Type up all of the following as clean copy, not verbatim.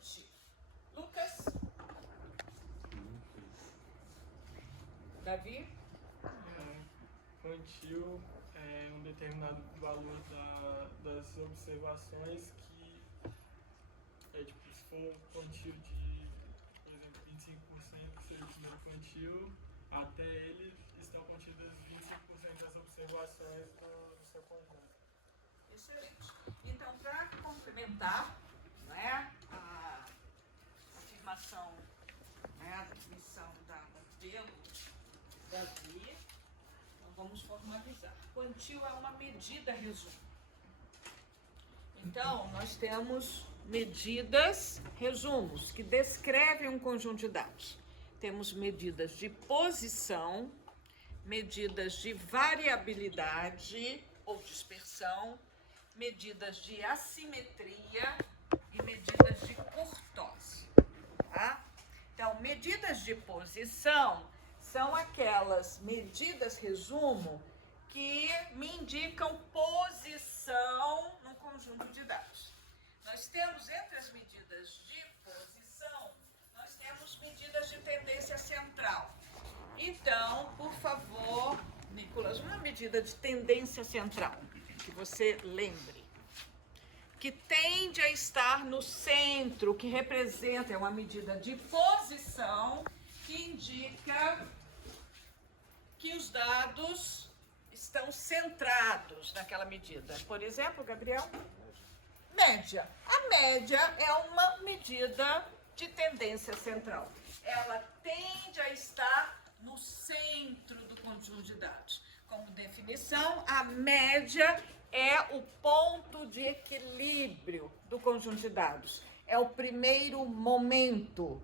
quantio. Lucas? Davi? Quantio é um determinado valor das observações que é tipo, se for quantio de, por exemplo, 25% seria o primeiro quantio, até ele estão contidas 25% das observações do seu conjunto. Excelente. Então, para complementar, né, a afirmação, né, a definição dada pelo Davi, então vamos formalizar. Quantio é uma medida resumo. Então, nós temos medidas resumos que descrevem um conjunto de dados. Temos medidas de posição, medidas de variabilidade ou dispersão, medidas de assimetria e medidas de kurtóse. Tá? Então, medidas de posição são aquelas medidas resumo que me indicam posição no conjunto de dados. Nós temos entre as medidas de posição, nós temos medidas de tendência central. Então, por favor, Nicolas, uma medida de tendência central, que você lembre, que tende a estar no centro, que representa, é uma medida de posição, que indica que os dados estão centrados naquela medida. Por exemplo, Gabriel, média. A média é uma medida de tendência central. Ela tende a estar no centro do conjunto de dados. Como definição, a média é o ponto de equilíbrio do conjunto de dados. É o primeiro momento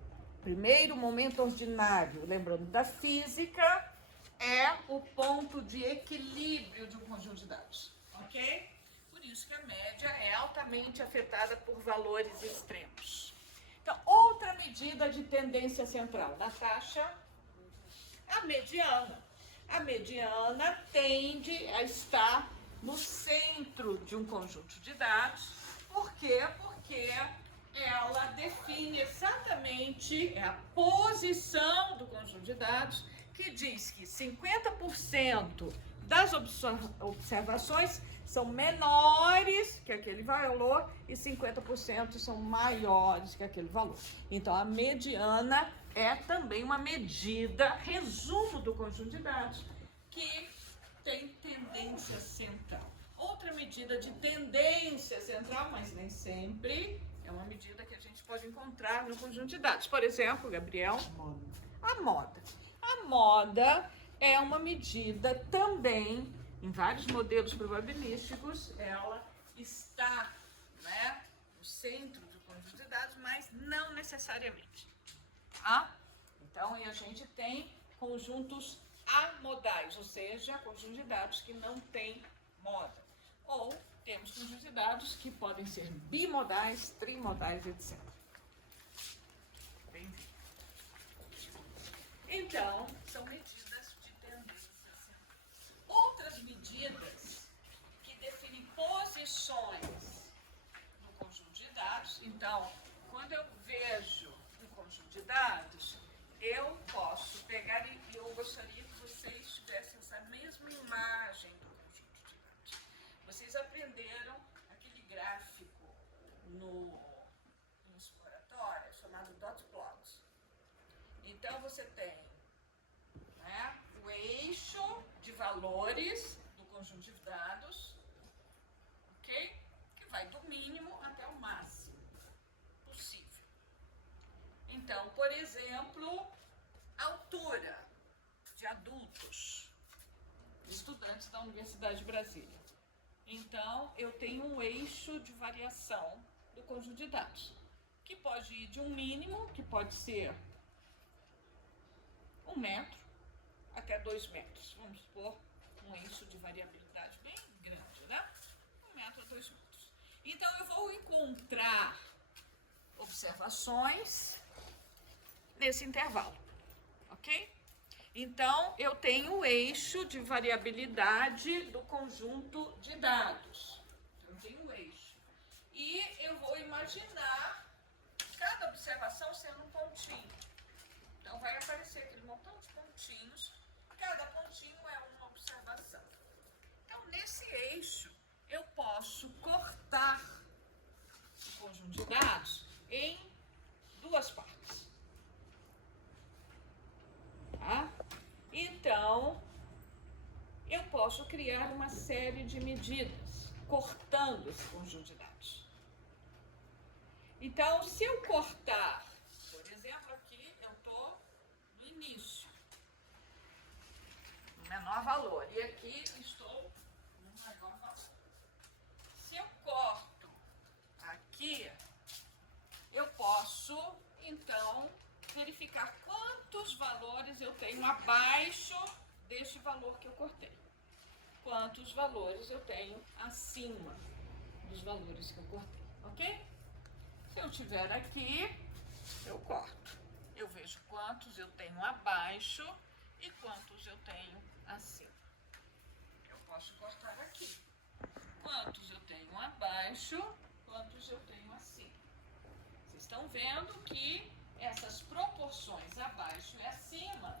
ordinário. Lembrando da física, é o ponto de equilíbrio de um conjunto de dados. Ok? Por isso que a média é altamente afetada por valores extremos. Então, outra medida de tendência central, Natasha, a mediana. A mediana tende a estar no centro de um conjunto de dados. Por quê? Porque ela define exatamente a posição do conjunto de dados, que diz que 50% das observações são menores que aquele valor e 50% são maiores que aquele valor. Então, a mediana é também uma medida, resumo do conjunto de dados, que tem tendência central. Outra medida de tendência central, mas nem sempre, é uma medida que a gente pode encontrar no conjunto de dados. Por exemplo, Gabriel, a moda. A moda é uma medida também, em vários modelos probabilísticos, ela está, né, no centro do conjunto de dados, mas não necessariamente. Tá? Então, a gente tem conjuntos amodais, ou seja, conjuntos de dados que não têm moda. Ou temos conjuntos de dados que podem ser bimodais, trimodais, etc. Bem-vindo. Então, são medidas de tendência central. Outras medidas que definem posições no conjunto de dados. Então, quando eu vejo um conjunto de dados, eu posso pegar e eu gostaria que vocês tivessem essa mesma imagem do conjunto de dados. Vocês aprenderam aquele gráfico no exploratório chamado dot plot. Então, você tem, né, o eixo de valores do conjunto de dados, ok? Que vai do mínimo até o máximo possível. Então, por exemplo, altura de adultos, estudantes da Universidade de Brasília. Então, eu tenho um eixo de variação do conjunto de dados, que pode ir de um mínimo, que pode ser 1 metro, até 2 metros. Vamos supor um eixo de variabilidade bem grande, né? 1 metro a 2 metros. Então, eu vou encontrar observações nesse intervalo, ok? Então, eu tenho o eixo de variabilidade do conjunto de dados. Eu tenho o eixo. E eu vou imaginar cada observação sendo um pontinho. Então, vai aparecer aquele montão de pontinhos. Cada pontinho é uma observação. Então, nesse eixo, eu posso cortar o conjunto de dados em duas partes. Tá? Então, eu posso criar uma série de medidas, cortando esse conjunto de dados. Então, se eu cortar, por exemplo, aqui eu estou no início, no menor valor, e aqui estou no maior valor. Se eu corto aqui, eu posso, então, verificar quantos valores eu tenho abaixo deste valor que eu cortei. Quantos valores eu tenho acima dos valores que eu cortei, ok? Se eu tiver aqui, eu corto. Eu vejo quantos eu tenho abaixo e quantos eu tenho acima. Eu posso cortar aqui. Quantos eu tenho abaixo, quantos eu tenho acima. Vocês estão vendo que essas proporções abaixo e acima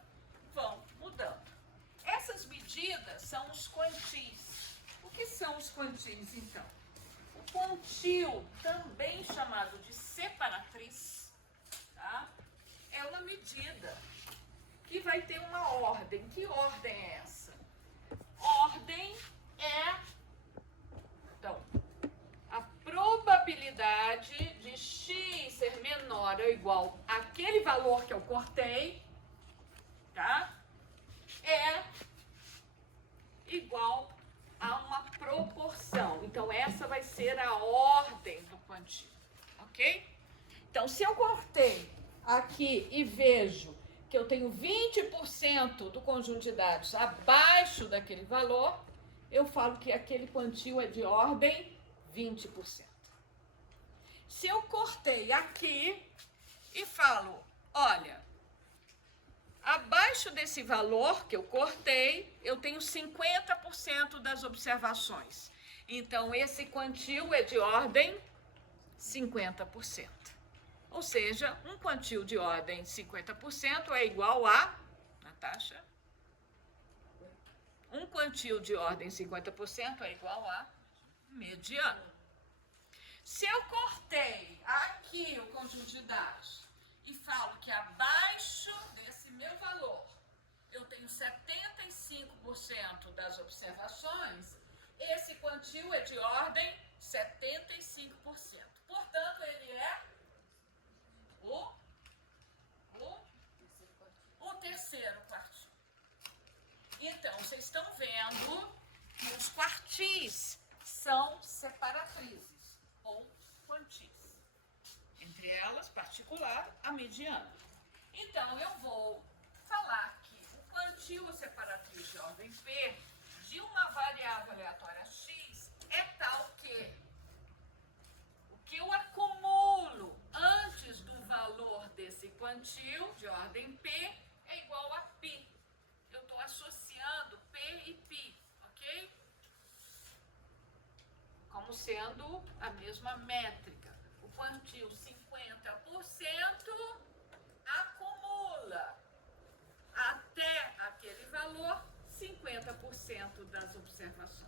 vão mudando. Essas medidas são os quantis. O que são os quantis, então? O quantil, também chamado de separatriz, tá? É uma medida que vai ter uma ordem. Que ordem é essa? Ordem é, então, a probabilidade de x ser menor ou igual àquele valor que eu cortei, tá? É igual a uma proporção. Então, essa vai ser a ordem do quantil, ok? Então, se eu cortei aqui e vejo que eu tenho 20% do conjunto de dados abaixo daquele valor, eu falo que aquele quantil é de ordem 20%. Se eu cortei aqui e falo, olha, abaixo desse valor que eu cortei, eu tenho 50% das observações. Então, esse quantil é de ordem 50%. Ou seja, um quantil de ordem 50% é igual a... Natasha? Um quantil de ordem 50% é igual a mediana. Se eu cortei aqui o conjunto de dados e falo que abaixo desse meu valor eu tenho 75% das observações, esse quantil é de ordem 75%. Portanto, ele é o terceiro quartil. Então, vocês estão vendo que os quartis são separatrizes ou quantis. Entre elas, particular, a mediana. Então, eu vou falar que o quantil ou separatriz de ordem P de uma variável aleatória x é tal que o que eu acumulo antes do valor desse quantil de ordem P é igual a π. Eu estou associando P e π, ok? Como sendo a mesma métrica. O quantil 50% acumula até aquele valor 50% das observações.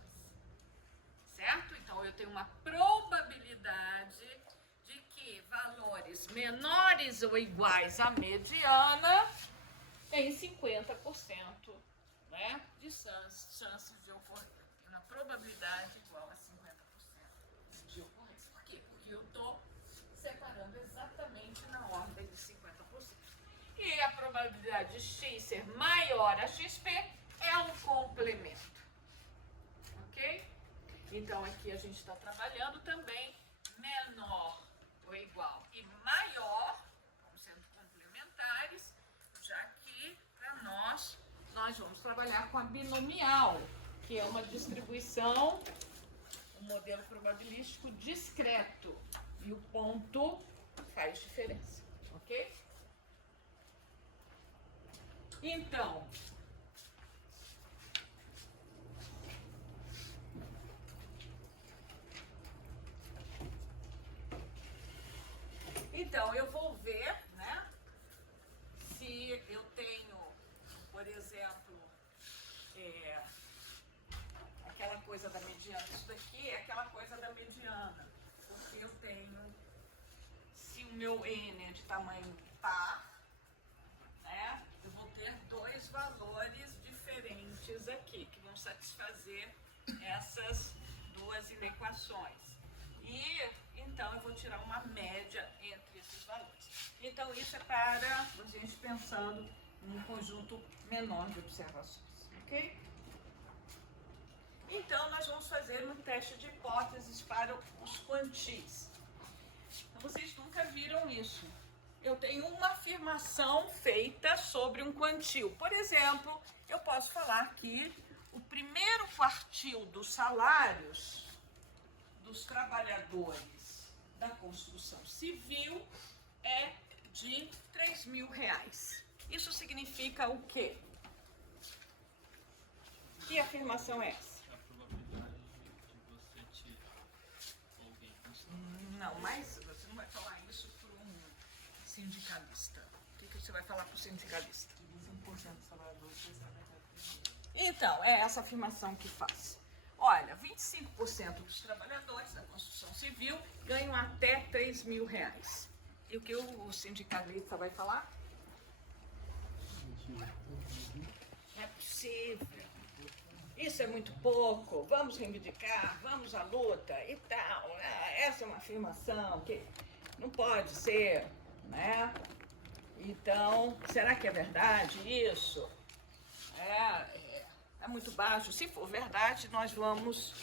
Certo? Então, eu tenho uma probabilidade de que valores menores ou iguais à mediana têm 50%, né, de chances de ocorrer. Tem uma probabilidade igual a 50% de ocorrência. Por quê? Porque eu estou separando exatamente na ordem de 50%. E a probabilidade de x ser maior a xp é um complemento. Ok? Então, aqui a gente está trabalhando também menor ou igual e maior, como sendo complementares, já que para nós vamos trabalhar com a binomial, que é uma distribuição, um modelo probabilístico discreto. E o ponto faz diferença, ok? Então, Então, eu vou ver, né, se eu tenho, por exemplo, aquela coisa da mediana. Isso daqui é aquela coisa da mediana, porque eu tenho, se o meu N é de tamanho par, né, eu vou ter dois valores diferentes aqui, que vão satisfazer essas duas inequações. E, então, eu vou tirar uma média entre esses valores. Então, isso é para a gente pensando num conjunto menor de observações, ok? Então, nós vamos fazer um teste de hipóteses para os quantis. Então, vocês nunca viram isso. Eu tenho uma afirmação feita sobre um quantio. Por exemplo, eu posso falar que o primeiro quartil dos salários dos trabalhadores da construção civil é de R$3.000. Isso significa o quê? Que afirmação é essa? A probabilidade de você ter alguém funcionando. Não, mas você não vai falar isso para um sindicalista. O que você vai falar para o sindicalista? 25% do salário do outro recebe até 3.000. Então, é essa afirmação que faz. Olha, 25% dos trabalhadores da construção civil ganham até R$3.000. E o que o sindicalista vai falar? É possível. Isso é muito pouco. Vamos reivindicar, vamos à luta e tal. Essa é uma afirmação que não pode ser, né? Então, será que é verdade isso? É muito baixo. Se for verdade, nós vamos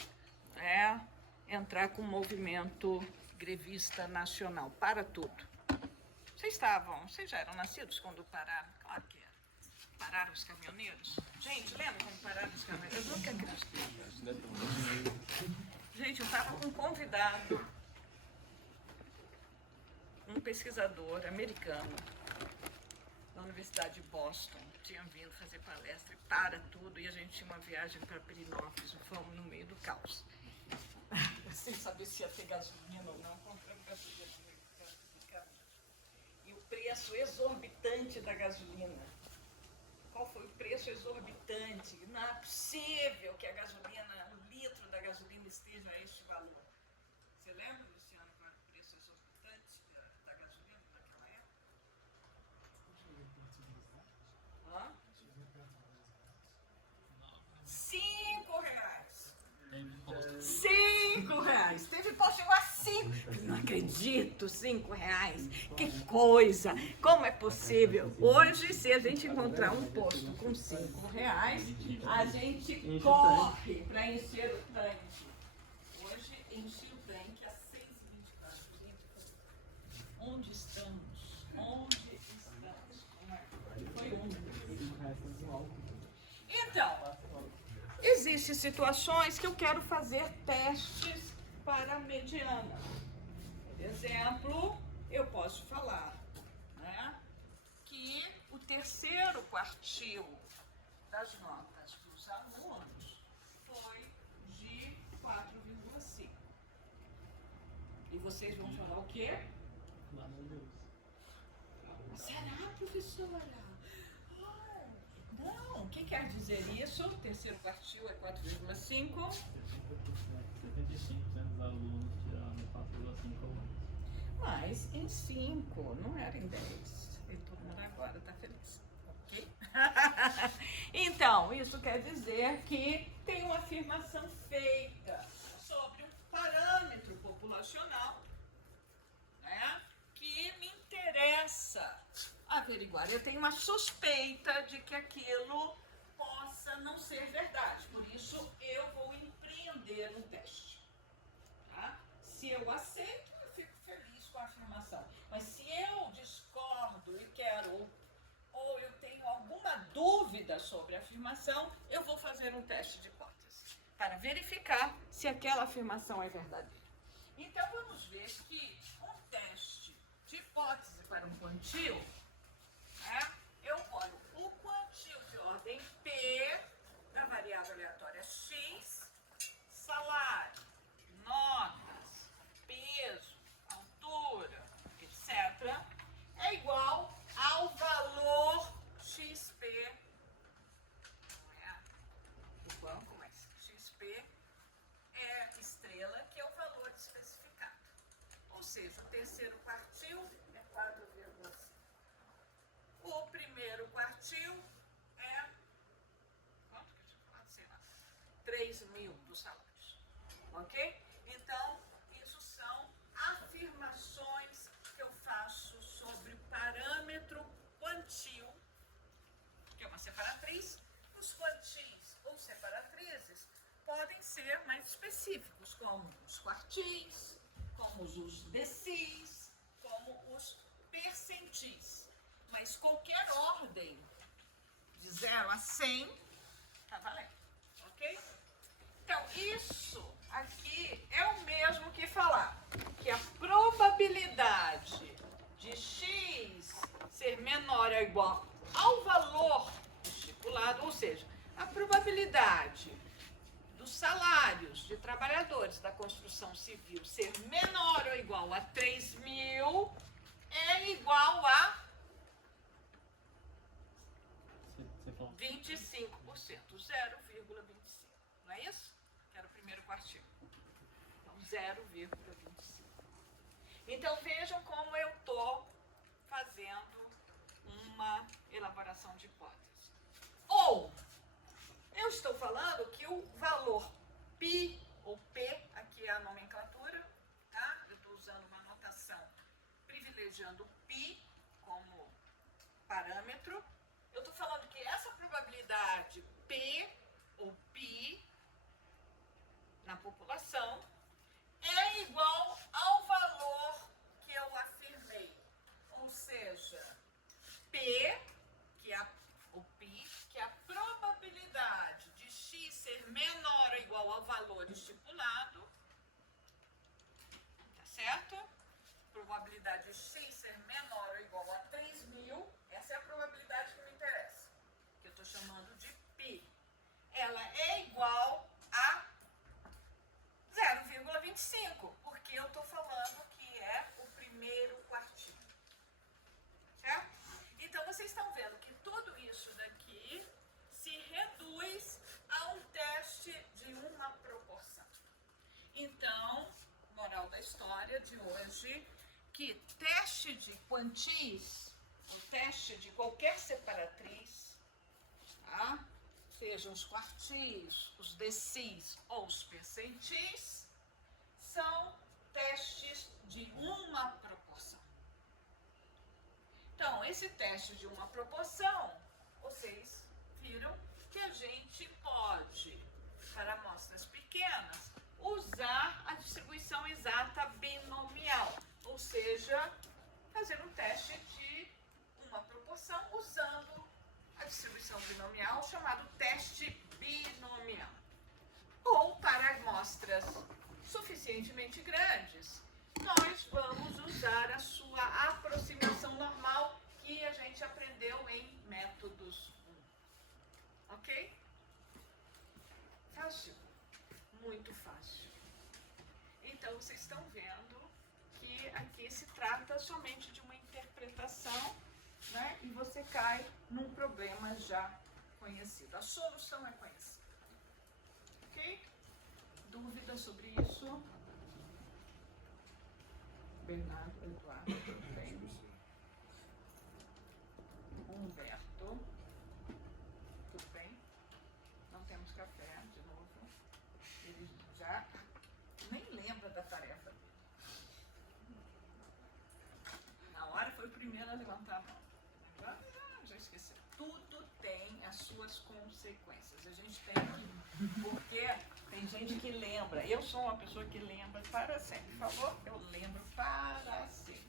entrar com um movimento grevista nacional para tudo. Vocês já eram nascidos quando pararam? Claro que era. Pararam os caminhoneiros? Gente, lembra quando pararam os caminhoneiros? Eu nunca acreditei. Gente, eu estava com um convidado, um pesquisador americano, da Universidade de Boston, tinha vindo fazer palestra e para tudo, e a gente tinha uma viagem para Pirinópolis, fomos no meio do caos. Sem saber se ia ter gasolina ou não, compramos gasolina no caminho. E o preço exorbitante da gasolina. Qual foi o preço exorbitante? Não é possível que a gasolina, o litro da gasolina esteja a este valor. Você lembra, Luciano, qual era o preço exorbitante da gasolina naquela época? Hã? R$5. R$5. Teve posto chegou a 5. Não acredito, R$5. Que coisa! Como é possível? Hoje, se a gente encontrar um posto com R$5, a gente corre para encher o tanque. Hoje, enchi o tanque a 6,24. Onde estamos? Onde estamos? Foi onde? Então, existem situações que eu quero fazer testes para a mediana. Por exemplo, eu posso falar, né, que o terceiro quartil das notas dos alunos foi de 4,5. E vocês vão falar o quê? Será, professora? Não, o que quer dizer isso? O terceiro quartil é 4,5. 75% dos alunos tirando 4,5 ao ano. Mas em 5, não era em 10. E todo mundo agora está feliz, ok? Então, isso quer dizer que tem uma afirmação feita sobre um parâmetro populacional, né, que me interessa averiguar. Eu tenho uma suspeita de que aquilo possa não ser verdade. Por isso, eu vou empreender um teste. Tá? Se eu aceito, eu fico feliz com a afirmação. Mas se eu discordo e quero, ou eu tenho alguma dúvida sobre a afirmação, eu vou fazer um teste de hipótese para verificar se aquela afirmação é verdadeira. Então, vamos ver que um teste de hipótese para um quantio, né, eu olho o quantio de ordem P da variável aleatória X, salário, notas, peso, altura, etc. seja, o terceiro quartil é 4,5. O primeiro quartil é, quanto que eu tinha falado? Sei lá, 3.000 dos salários, ok? Então, isso são afirmações que eu faço sobre o parâmetro quantio, que é uma separatriz. Os quantis ou separatrizes podem ser mais específicos, como os quartis, como os decis, como os percentis. Mas qualquer ordem de 0 a 100 está valendo, ok? Então, isso aqui é o mesmo que falar que a probabilidade de x ser menor ou igual ao valor estipulado, ou seja, a probabilidade dos salários de trabalhadores da construção civil ser menor ou igual a 3.000 é igual a 25%, 0,25. Não é isso? Que era o primeiro quartil. Então, 0,25. Então, vejam como eu estou fazendo uma elaboração de hipótese. Ou, eu estou falando que o valor π, ou P, aqui é a nomenclatura, tá? Eu estou usando uma notação privilegiando o π como parâmetro. Eu estou falando que essa probabilidade P, ou π, na população, é igual ao valor que eu afirmei. Ou seja, P, que é o π, que é a probabilidade de x ser menor ou igual ao valor estipulado, tá certo? Probabilidade de x ser menor ou igual a 3.000, essa é a probabilidade que me interessa, que eu estou chamando de π. Ela é igual a 0,25, porque eu estou falando que é o primeiro quartil. Certo? Então, vocês estão vendo que tudo isso daqui se reduz a um teste de uma proporção. Então, moral da história de hoje, que teste de quantis, o teste de qualquer separatriz, tá? Sejam os quartis, os decis ou os percentis, são testes de uma proporção. Então, esse teste de uma proporção, vocês viram que a gente pode, para amostras pequenas, usar a distribuição exata binomial, ou seja, fazer um teste de uma proporção usando a distribuição binomial, chamado teste binomial. Ou para amostras suficientemente grandes, nós vamos usar a sua aproximação normal que a gente aprendeu em métodos 1. Ok? Fácil? Muito fácil. Então, vocês estão vendo que aqui se trata somente de uma interpretação, né? E você cai num problema já conhecido. A solução é conhecida. Ok? Dúvidas sobre isso? Bernardo, Eduardo, tudo bem? Humberto, tudo bem? Não temos café, de novo. Ele já nem lembra da tarefa dele. Na hora foi o primeiro a levantar a mão. Agora já esqueceu. Tudo tem as suas consequências. A gente tem que... Porque tem gente que lembra. Eu sou uma pessoa que lembra para sempre. Falou? Eu lembro para sempre.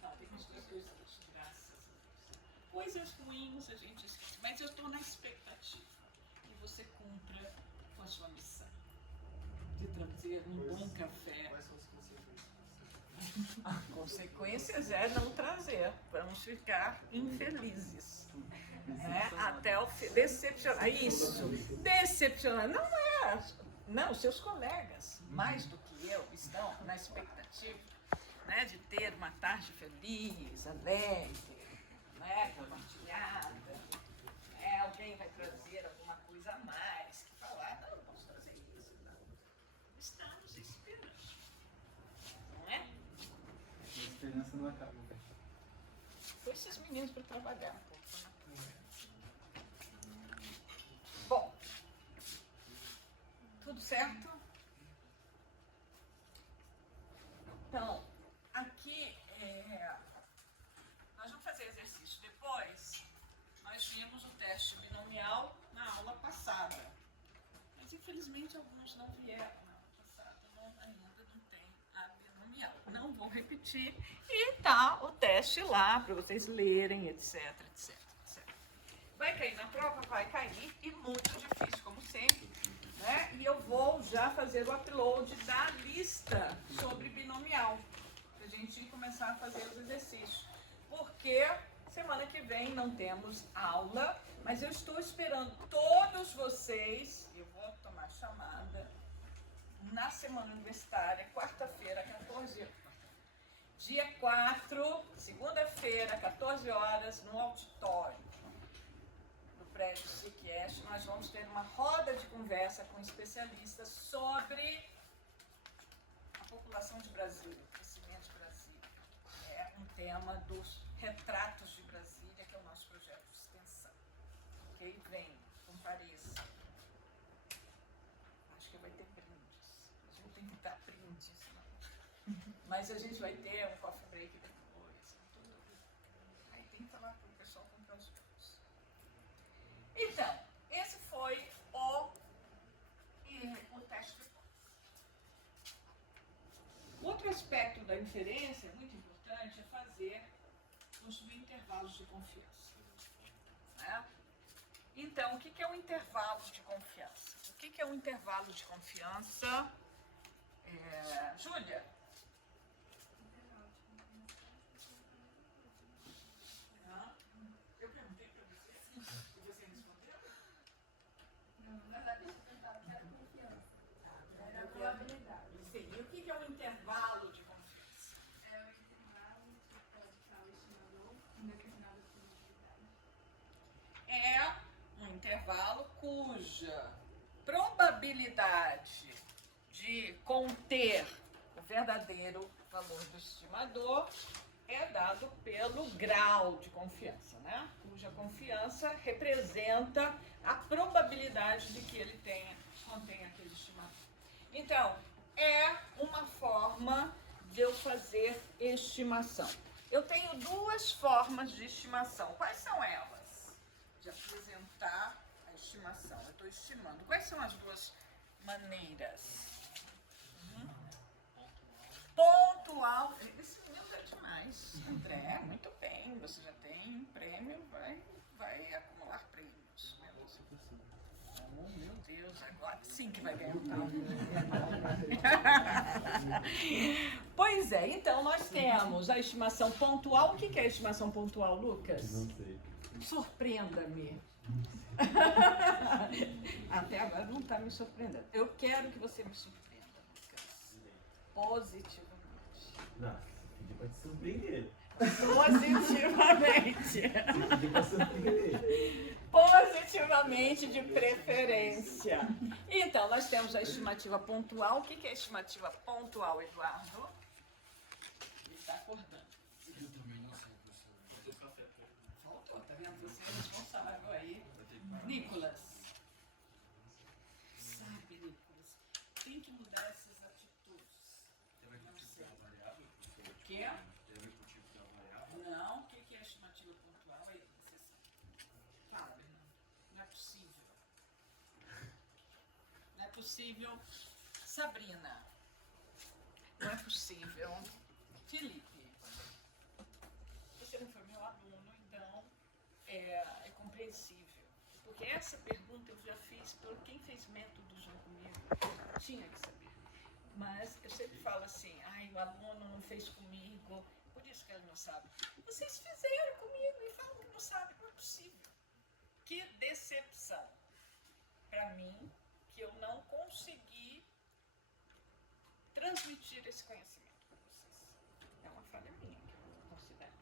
Não, tem umas coisas, graças a Deus. Coisas ruins a gente esquece. Mas eu estou na expectativa que você cumpra com a sua missão de trazer um bom café. Quais são as consequências? Consequências é não trazer. Vamos ficar infelizes. Até o fim. Decepcionar. Isso. Decepcionar. Não é. Não, seus colegas, mais do que eu, estão na expectativa, né, de ter uma tarde feliz, alegre, né, compartilhada. Alguém vai trazer alguma coisa a mais que falar. Não, posso trazer isso. Não. está nos esperando. Não é? A esperança não acaba. Põe esses meninos para trabalhar um pouco, né? Bom, tudo certo? Então, aqui nós vamos fazer exercício depois. Nós vimos o teste binomial na aula passada. Mas infelizmente alguns não vieram na aula passada, ainda não tem a binomial. Não vou repetir. E tá o teste lá para vocês lerem, etc, etc, etc. Vai cair na prova? Vai cair, e muito difícil, como sempre. Né? E eu vou já fazer o upload da lista sobre binomial, para a gente começar a fazer os exercícios. Porque semana que vem não temos aula, mas eu estou esperando todos vocês, eu vou tomar chamada, na semana universitária, quarta-feira, dia 4, segunda-feira, 14 horas, no auditório do prédio Siquest. Nós vamos ter uma roda de conversa com especialistas sobre a população de Brasília, o crescimento de Brasília. É um tema dos retratos de Brasília, que é o nosso projeto de extensão. Ok? Vem, compareça. Acho que vai ter brindes. A gente tem que dar brindes, não. Mas a gente vai ter um coffee break depois. Aí tem que falar para o pessoal comprar os livros. Então, esse foi o teste. Outro aspecto da inferência, muito importante, é construir intervalos de confiança. Né? Então, o que é um intervalo de confiança? O que é um intervalo de confiança? Júlia? Eu perguntei para você e você respondeu? Não, na verdade, eu perguntava que era confiança. Era a probabilidade. Sim, e o que é um intervalo de confiança? É o intervalo que pode estar o estimador em determinada probabilidade. É um intervalo cuja probabilidade de conter o verdadeiro valor do estimador é dado pelo grau de confiança, né? Cuja confiança representa a probabilidade de que ele contém aquele estimador. Então, é uma forma de eu fazer estimação. Eu tenho duas formas de estimação. Quais são elas? De apresentar a estimação. Eu estou estimando. Quais são as duas maneiras? Pontual. Esse meu é demais, André. Muito bem. Você já tem um prêmio, vai acumular prêmios. Oh, meu Deus, agora sim que vai ganhar um tal. Pois é, então nós temos a estimação pontual. O que é a estimação pontual, Lucas? Não sei. Surpreenda-me. Até agora não está me surpreendendo. Eu quero que você me surpreenda, Lucas. Positivamente. Não, pedir pra te surpreender. Positivamente. Pedir pra surpreender. Positivamente, de preferência. Então, nós temos a estimativa pontual. O que é a estimativa pontual, Eduardo? Ele está acordando. Eu também não sei, professor. Eu café pouco. Faltou, tá vendo? Você é responsável aí. Nicolas. Sabe, Nicolas, tem que mudar essas atitudes. Tem a ver com o tipo da variável, professor? O quê? Tem a ver com o tipo da variável? Não, o que é a estimativa pontual? Aí, você sabe. Fala, Bernardo. Não é possível. Não é possível. Sabrina. Não é possível. Felipe. Você não foi meu aluno, então é compreensível. Porque essa pergunta eu já fiz por quem fez método já comigo. Tinha que saber. Mas eu sempre falo assim, o aluno não fez comigo, por isso que ele não sabe. Vocês fizeram comigo e falam que não sabe, não é possível. Que decepção para mim que eu não consegui transmitir esse conhecimento para vocês. É uma falha minha que eu considero.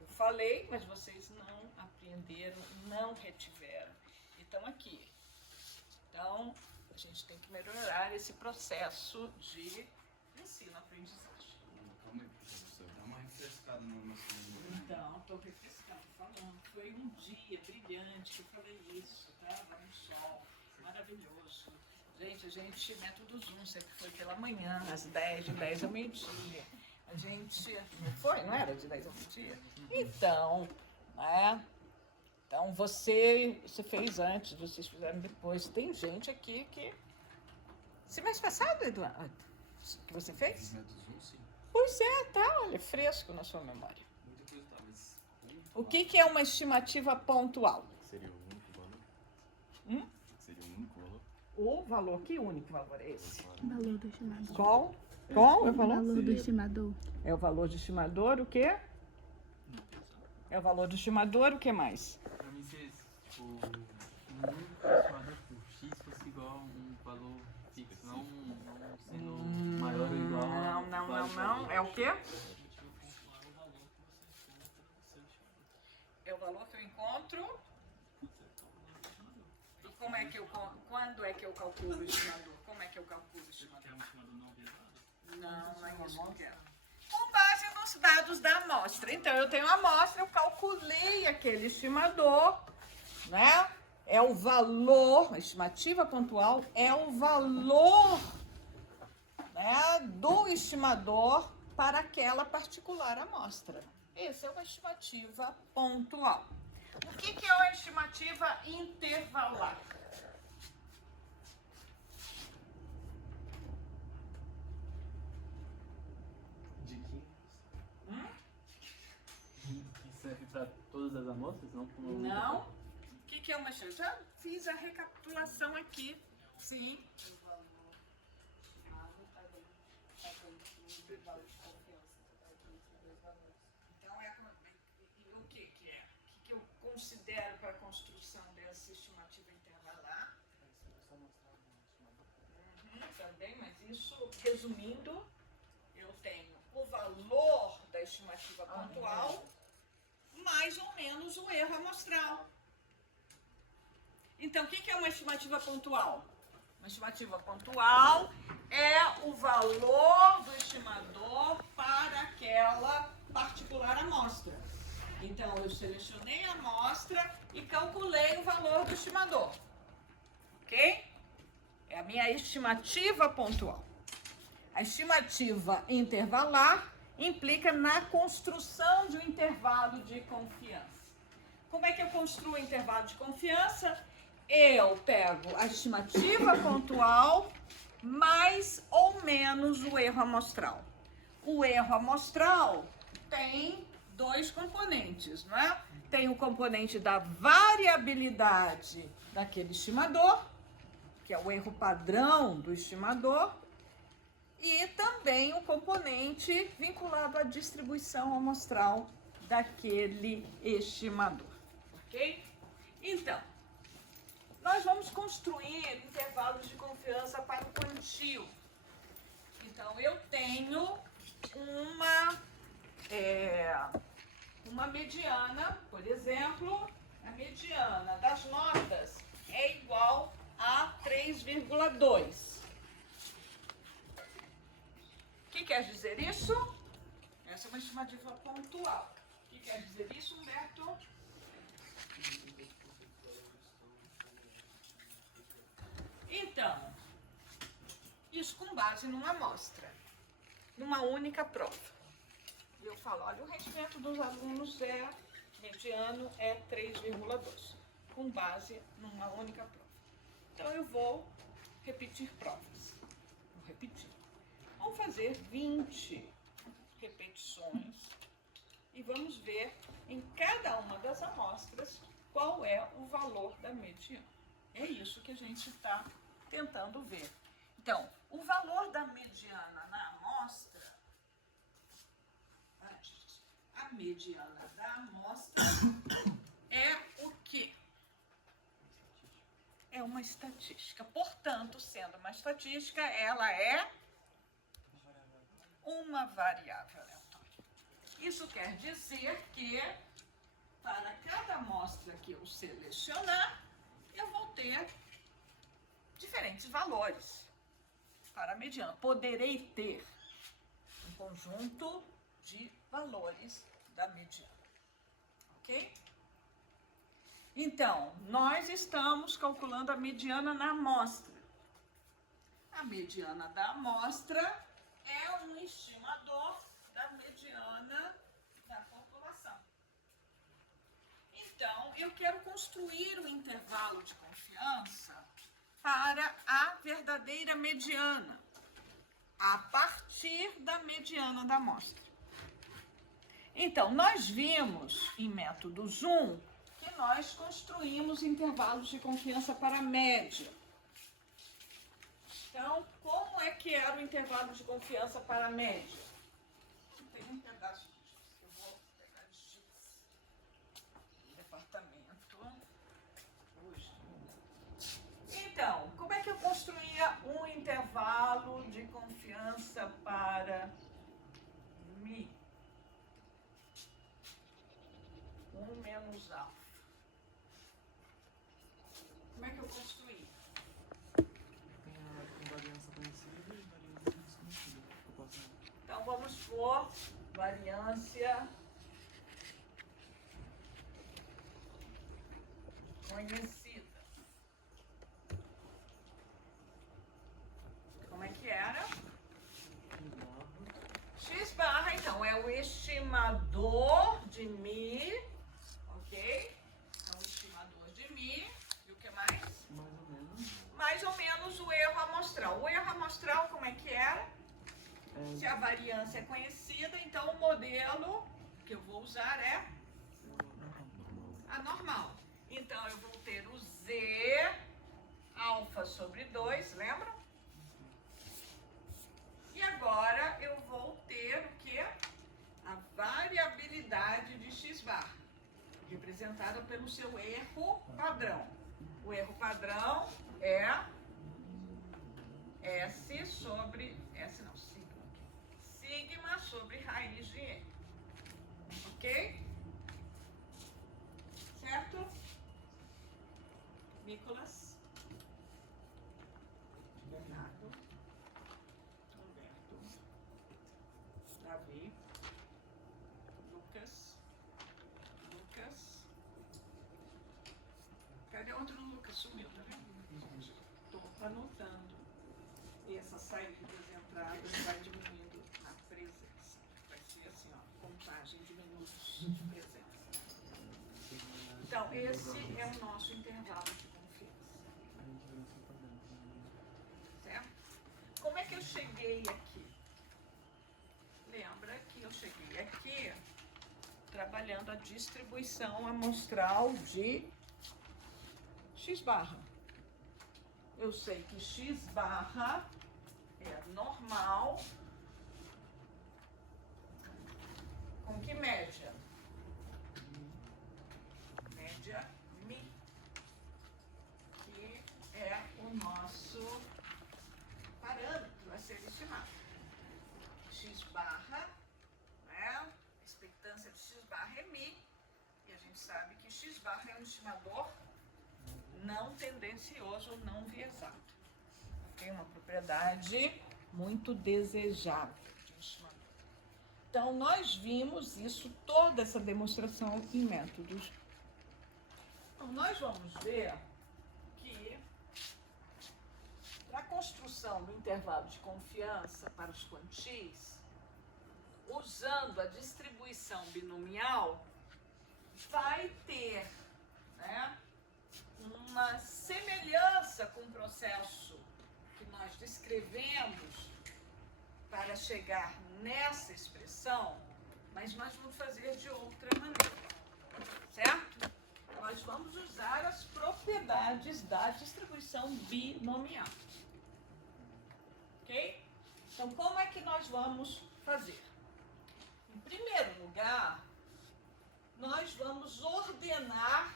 Eu falei, mas vocês não apreenderam, não retiveram. E estão aqui. Então, gente tem que melhorar esse processo de ensino-aprendizagem. Calma aí, professor. Dá uma refrescada no nosso. Então, estou refrescando, falando. Foi um dia brilhante que eu falei isso, tá? Estava no sol, maravilhoso. Gente, método Zoom sempre foi pela manhã, às 10, de 10 ao meio-dia. A gente. Não foi? Não era de 10 ao meio-dia? Então, né? Então, você fez antes, vocês fizeram depois. Tem gente aqui que... Semestre passado, Eduardo, que você fez? Métodos 1, sim. Pois é, tá, olha, fresco na sua memória. Muita coisa tá, mas. O que é uma estimativa pontual? Seria o único valor? Hum? Seria o único valor? O valor, que único valor é esse? Valor do estimador. Qual é o valor? Valor do estimador. É o valor do estimador, o quê? É o valor do estimador, o que mais? Pra mim, se tipo, um estimador por x fosse igual a um valor fixo, não sendo maior ou igual a. Não. É o quê? É o valor que eu encontro. E como é que eu, quando é que eu calculo o estimador? Como é que eu calculo o estimador? Não é isso que eu quero. Com base nos dados da amostra. Então, eu tenho a amostra, eu calculei aquele estimador, né? É o valor, a estimativa pontual é o valor, né, do estimador para aquela particular amostra. Essa é uma estimativa pontual. O que é uma estimativa intervalar? De que? Que serve para todas as amostras, não para uma. Não. O que é uma estimativa? Já fiz a recapitulação aqui. Sim. Então, o que é? O que eu considero para a construção dessa estimativa intervalar? Também, mas isso, resumindo, eu tenho o valor da estimativa pontual mais ou menos o erro amostral. Então, o que é uma estimativa pontual? Uma estimativa pontual é o valor do estimador para aquela particular amostra. Então, eu selecionei a amostra e calculei o valor do estimador. Ok? É a minha estimativa pontual. A estimativa intervalar implica na construção de um intervalo de confiança. Como é que eu construo o intervalo de confiança? Eu pego a estimativa pontual mais ou menos o erro amostral. O erro amostral tem dois componentes, não é? Tem o componente da variabilidade daquele estimador, que é o erro padrão do estimador, e também o componente vinculado à distribuição amostral daquele estimador, ok? Então, nós vamos construir intervalos de confiança para o plantio. Então, eu tenho uma mediana, por exemplo, a mediana das notas é igual a 3,2. O que quer dizer isso? Essa é uma estimativa pontual. O que quer dizer isso, Humberto? Então, isso com base numa amostra, numa única prova. E eu falo, olha, o rendimento dos alunos mediano é 3,2, com base numa única prova. Então, eu vou repetir provas. Vou repetir. Vamos fazer 20 repetições e vamos ver em cada uma das amostras qual é o valor da mediana. É isso que a gente está tentando ver. Então, o valor da mediana na amostra, a mediana da amostra é o quê? É uma estatística. Portanto, sendo uma estatística, ela é uma variável aleatória. Isso quer dizer que, para cada amostra que eu selecionar, eu vou ter diferentes valores para a mediana. Poderei ter um conjunto de valores da mediana. Ok? Então, nós estamos calculando a mediana na amostra. A mediana da amostra é um estimador da mediana da população. Então, eu quero construir um intervalo de confiança para a verdadeira mediana, a partir da mediana da amostra. Então, nós vimos em método Zoom que nós construímos intervalos de confiança para a média. Então, como é que era o intervalo de confiança para a média? Tem um pedaço disso, eu vou pegar de giz. Departamento. Hoje. Então, como é que eu construía um intervalo de confiança para mi? 1 menos alfa. Como é que eu construí? Tem variância conhecida e variância desconhecida. Eu posso... Então, vamos por variância conhecida. Como é que era? X barra, então, é o estimador de mi, ok? É o estimador de mi. E o que mais? Mais ou menos. Mais ou menos o erro amostral. O erro amostral, como é que era? Se a variância é conhecida, então o modelo que eu vou usar é a normal. Então, eu vou ter o Z alfa sobre 2, lembram? E agora eu vou ter o quê? A variabilidade de x barra, representada pelo seu erro padrão. O erro padrão é S sobre... S não, sigma. Sigma sobre raiz de N. Ok? Certo? Nicolas? Bernardo? Humberto? Davi? Lucas? Cadê outro Lucas? Sumiu, tá vendo? Estou anotando. E essas saídas e entradas vai diminuindo a presença. Vai ser assim, ó, contagem de minutos de presença. Então, esse é o nosso intervalo de confiança. Certo? Como é que eu cheguei aqui? Lembra que eu cheguei aqui trabalhando a distribuição amostral de x barra. Eu sei que x barra é normal com que média? Média mi, que é o nosso parâmetro a ser estimado. X barra, né? A expectância de x barra é mi, e a gente sabe que x barra é um estimador não tendencioso, não viesado. Tem uma propriedade muito desejável de estimador. Então, nós vimos isso, toda essa demonstração em métodos. Então, nós vamos ver que para a construção do intervalo de confiança para os quantis, usando a distribuição binomial, vai ter, né, uma semelhança com o processo que nós descrevemos para chegar nessa expressão, mas nós vamos fazer de outra maneira, certo? Nós vamos usar as propriedades da distribuição binomial, ok? Então, como é que nós vamos fazer? Em primeiro lugar, nós vamos ordenar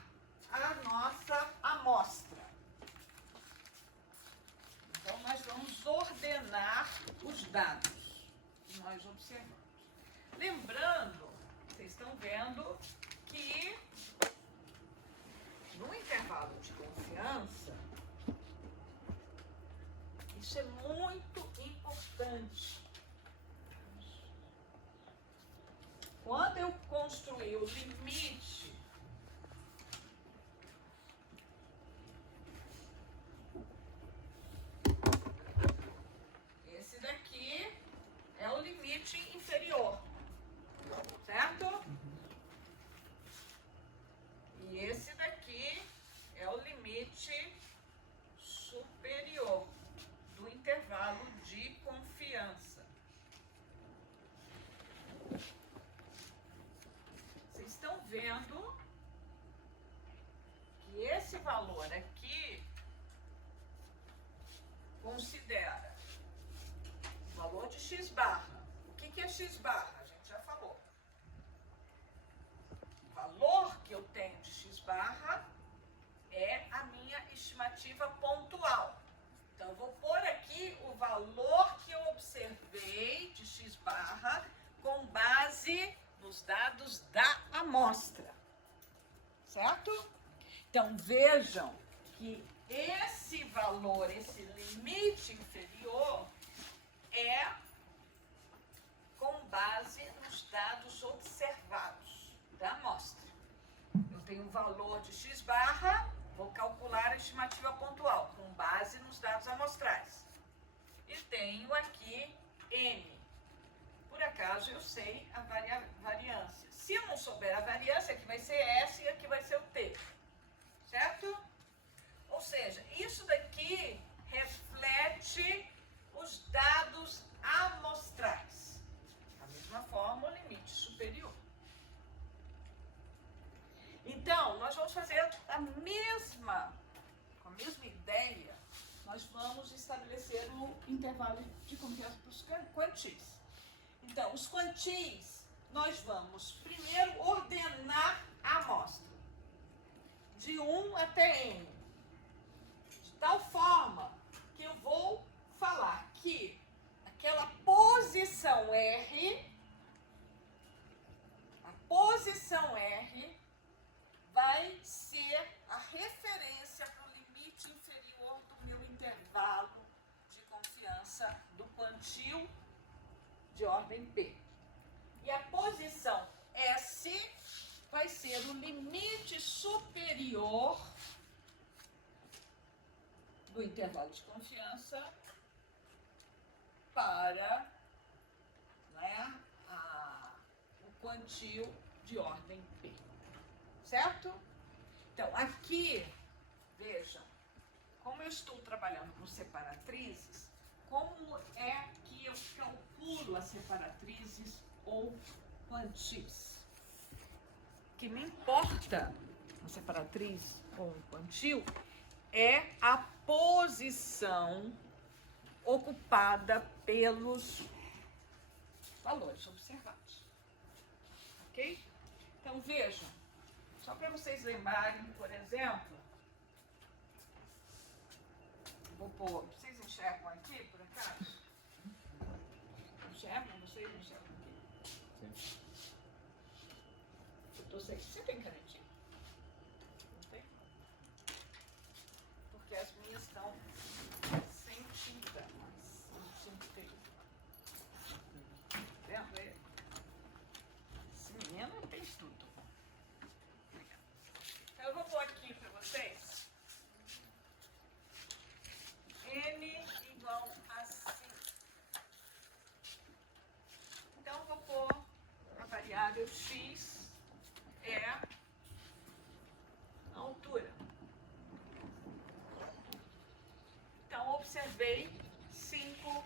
a nossa amostra. Então, nós vamos ordenar os dados que nós observamos. Lembrando, vocês estão vendo que no intervalo de confiança, Isso é muito importante. Quando eu construir o limite esse daqui é o limite inferior, certo? E esse daqui é o limite superior do intervalo de confiança. Vocês estão vendo que esse valor aqui considera o valor de x barra. O que é x barra? A gente já falou. O valor que eu tenho de x barra é a minha estimativa pontual. Então, eu vou pôr aqui o valor que eu observei de x barra com base nos dados da amostra. Certo? Então, vejam que esse valor, esse limite inferior, é com base nos dados observados da amostra. Eu tenho um valor de x barra, vou calcular a estimativa pontual com base nos dados amostrais. E tenho aqui n. Por acaso eu sei a variância. Se eu não souber a variância, aqui vai ser S e aqui vai ser o T. Certo? Ou seja, isso daqui reflete os dados amostrais. Da mesma forma, o limite superior. Então, nós vamos fazer com a mesma ideia, nós vamos estabelecer o intervalo de confiança para os quantis. Então, os quantis, nós vamos primeiro ordenar a amostra, de 1 até n, de tal forma que eu vou falar que aquela posição R, a posição R, vai ser a referência para o limite inferior do meu intervalo de confiança do quantil de ordem P. E a posição S vai ser o limite superior do intervalo de confiança para, né, o quantil de ordem P. Certo? Então, aqui, vejam, como eu estou trabalhando com separatrizes, como é que eu calculo as separatrizes ou quantis? O que me importa na separatriz ou quantil é a posição ocupada pelos valores observados. Ok? Então, vejam. Só para vocês lembrarem, por exemplo, vou pôr, vocês enxergam aqui, por acaso? Enxergam? Vocês enxergam aqui? Sim. Você tem canetinha? Não tem? Porque as minhas estão sem tinta, mas não tem. Tá vendo aí? Esse menino tem tudo. Eu vou pôr aqui para vocês n igual a 5. Então, eu vou pôr a variável x é a altura. Então, observei 5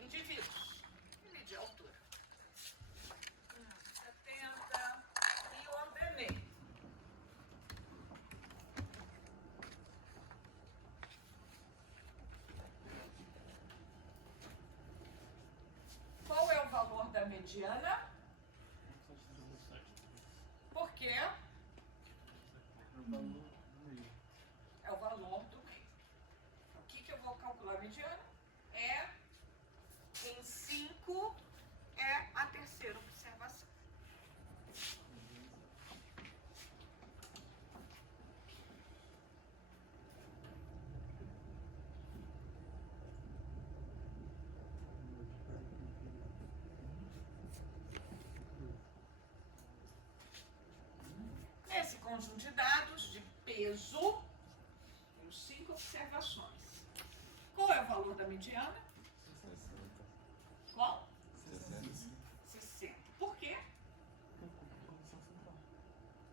indivíduos e medi a altura. 70 e ordenei. Qual é o valor da mediana? Por quê? É o valor do meio. O que eu vou calcular a mediana? Em 5 é a terceira observação. peso, temos 5 observações. Qual é o valor da mediana? Qual? 60. Por quê?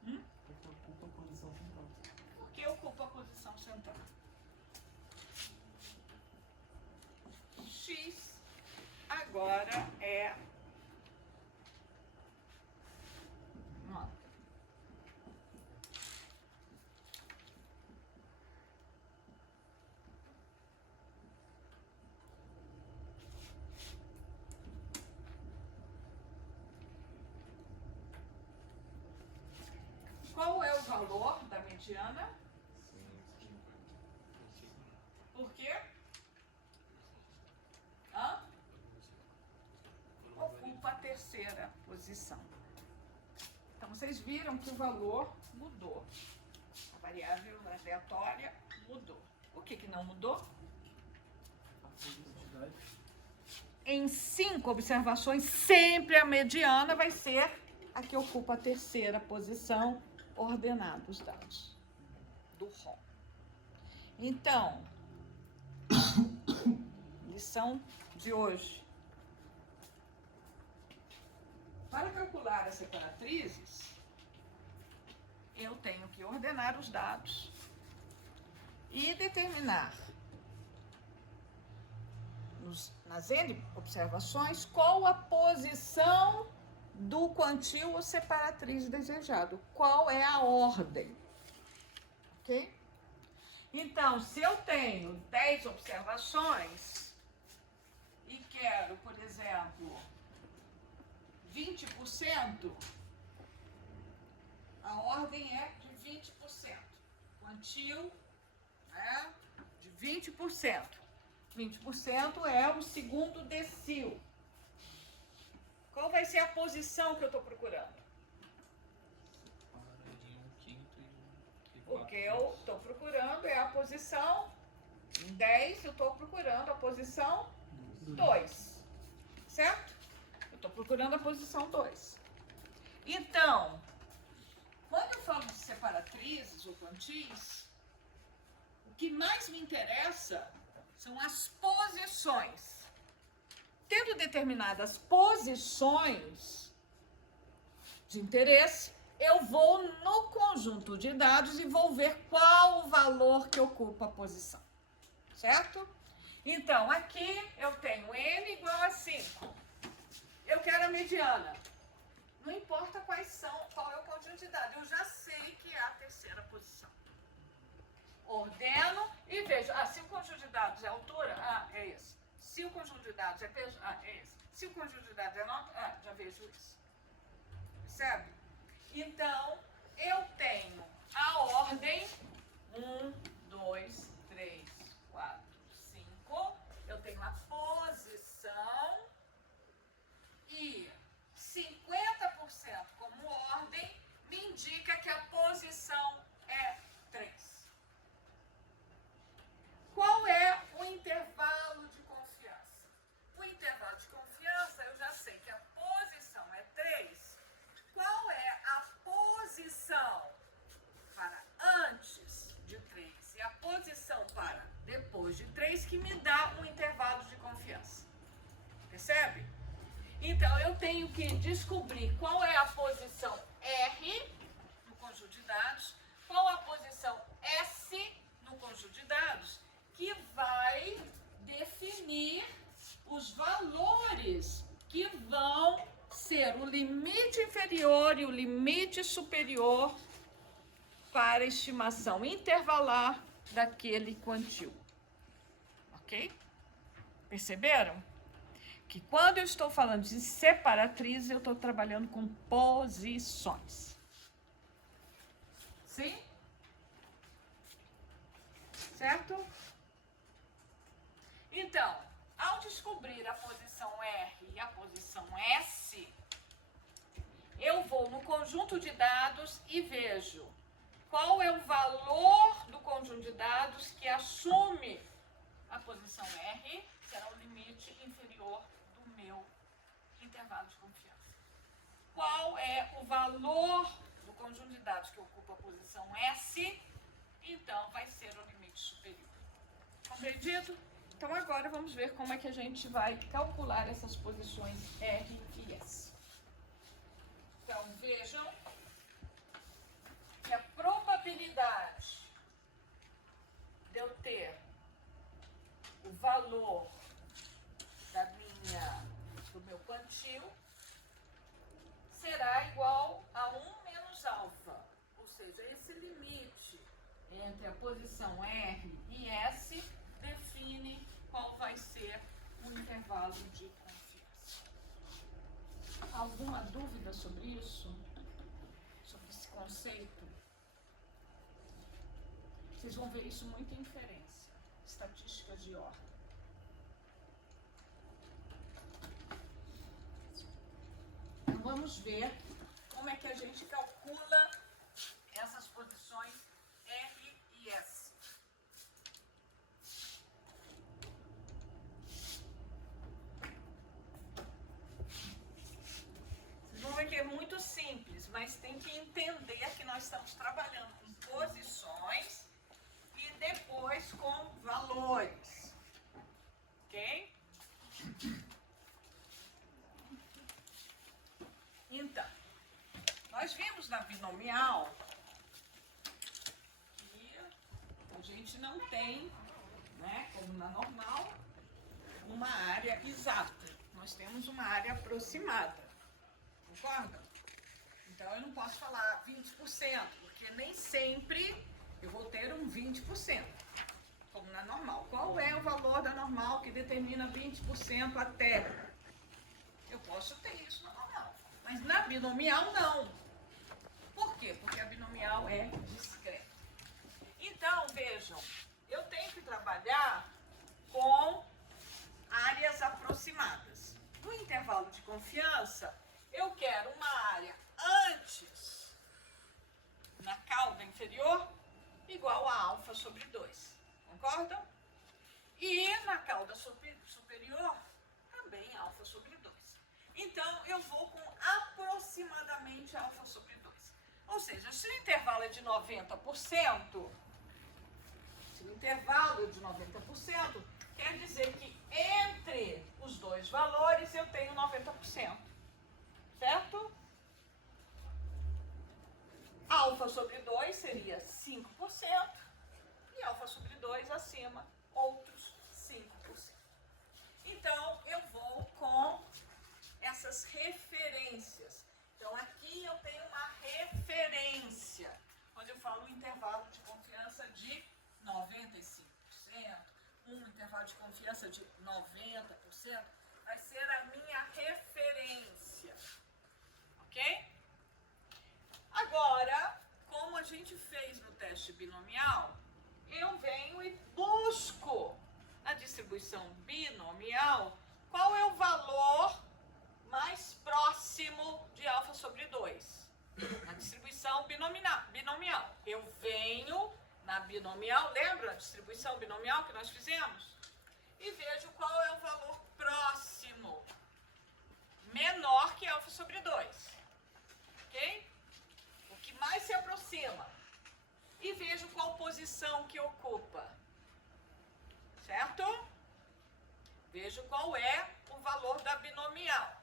Porque ocupa a posição central. Porque ocupa a posição central. X agora é... Ó. Qual é o valor da mediana? Por quê? Hã? Ocupa a terceira posição. Então, vocês viram que o valor mudou. A variável aleatória mudou. O que não mudou? A periodicidade. Em 5 observações, sempre a mediana vai ser a que ocupa a terceira posição, ordenado os dados do ROM. Então, lição de hoje. Para calcular as separatrizes, eu tenho que ordenar os dados e determinar nas N observações qual a posição do quantio ou separatriz desejado, qual é a ordem, ok? Então, se eu tenho 10 observações e quero, por exemplo, 20%, a ordem é de 20%. Quantio é de 20%. 20% é o segundo decil. Qual vai ser a posição que eu estou procurando? O que eu estou procurando é a posição 10, eu estou procurando a posição 2. Certo? Eu estou procurando a posição 2. Então, quando eu falo de separatrizes ou quantis, o que mais me interessa são as posições. Tendo determinadas posições de interesse, eu vou no conjunto de dados e vou ver qual o valor que ocupa a posição. Certo? Então, aqui eu tenho n igual a 5. Eu quero a mediana. Não importa qual é o conjunto de dados, eu já sei que é a terceira posição. Ordeno e vejo. Se o conjunto de dados é altura, é esse. Se o conjunto de dados é peso, é esse. Se o conjunto de dados é nota, já vejo isso. Percebe? Então, eu tenho a ordem 1, 2, 3, 4, 5. Eu tenho a posição e 50% como ordem me indica que a posição é 3. Qual é o intervalo de confiança? O intervalo de confiança, eu já sei que a posição é 3. Qual é a posição para antes de 3 e a posição para depois de 3 que me dá um intervalo de confiança? Percebe? Então, eu tenho que descobrir qual é a posição R no conjunto de dados, qual a posição S no conjunto de dados, que vai definir os valores que vão ser o limite inferior e o limite superior para a estimação intervalar daquele quantio. Ok? Perceberam? Que quando eu estou falando de separatriz, eu estou trabalhando com posições. Sim? Certo? Então, ao descobrir a posição R e a posição S, eu vou no conjunto de dados e vejo qual é o valor do conjunto de dados que assume a posição R, será o limite inferior do meu intervalo de confiança. Qual é o valor do conjunto de dados que ocupa a posição S? então vai ser o limite superior. Compreendido? Então agora vamos ver como é que a gente vai calcular essas posições R e S. Então vejam que a probabilidade de eu ter o valor do meu quantio será igual a 1 menos alfa, ou seja, esse limite entre a posição R e S define qual vai ser o intervalo de confiança. Alguma dúvida sobre isso? Sobre esse conceito? Vocês vão ver isso muito em inferência, estatística de ordem. Então vamos ver como é que a gente calcula essas posições R e S. Vocês vão ver que é muito simples, mas tem que entender que nós estamos trabalhando com posições e depois com valores. Ok? Então, nós vimos na binomial que a gente não tem, né, como na normal, uma área exata. Nós temos uma área aproximada. Concorda? Então eu não posso falar 20%, porque nem sempre eu vou ter um 20%, como na normal. Qual é o valor da normal que determina 20% até? Eu posso ter isso na normal, mas na binomial não. Por quê? Porque a binomial é discreta. Então, vejam, eu tenho que trabalhar com áreas aproximadas. No intervalo de confiança, eu quero uma área antes, na cauda inferior, igual a alfa sobre 2. Concordam? E na cauda superior, também alfa sobre 2. Então, eu vou com aproximadamente alfa sobre 2. Ou seja, se o intervalo é de 90%, quer dizer que entre os dois valores eu tenho 90%. Certo? Alfa sobre 2 seria 5%. E alfa sobre 2 acima, outros 5%. Então, eu vou com essas referências. Então, aqui eu tenho uma referência, quando eu falo um intervalo de confiança de 95%, um intervalo de confiança de 90%, vai ser a minha referência. Ok? Agora, como a gente fez no teste binomial, eu venho e busco na distribuição binomial qual é o valor mais próximo de alfa sobre 2. Na distribuição binomial. Eu venho na binomial, lembra a distribuição binomial que nós fizemos? E vejo qual é o valor próximo, menor que alfa sobre 2. Ok? O que mais se aproxima. E vejo qual posição que ocupa. Certo? Vejo qual é o valor da binomial.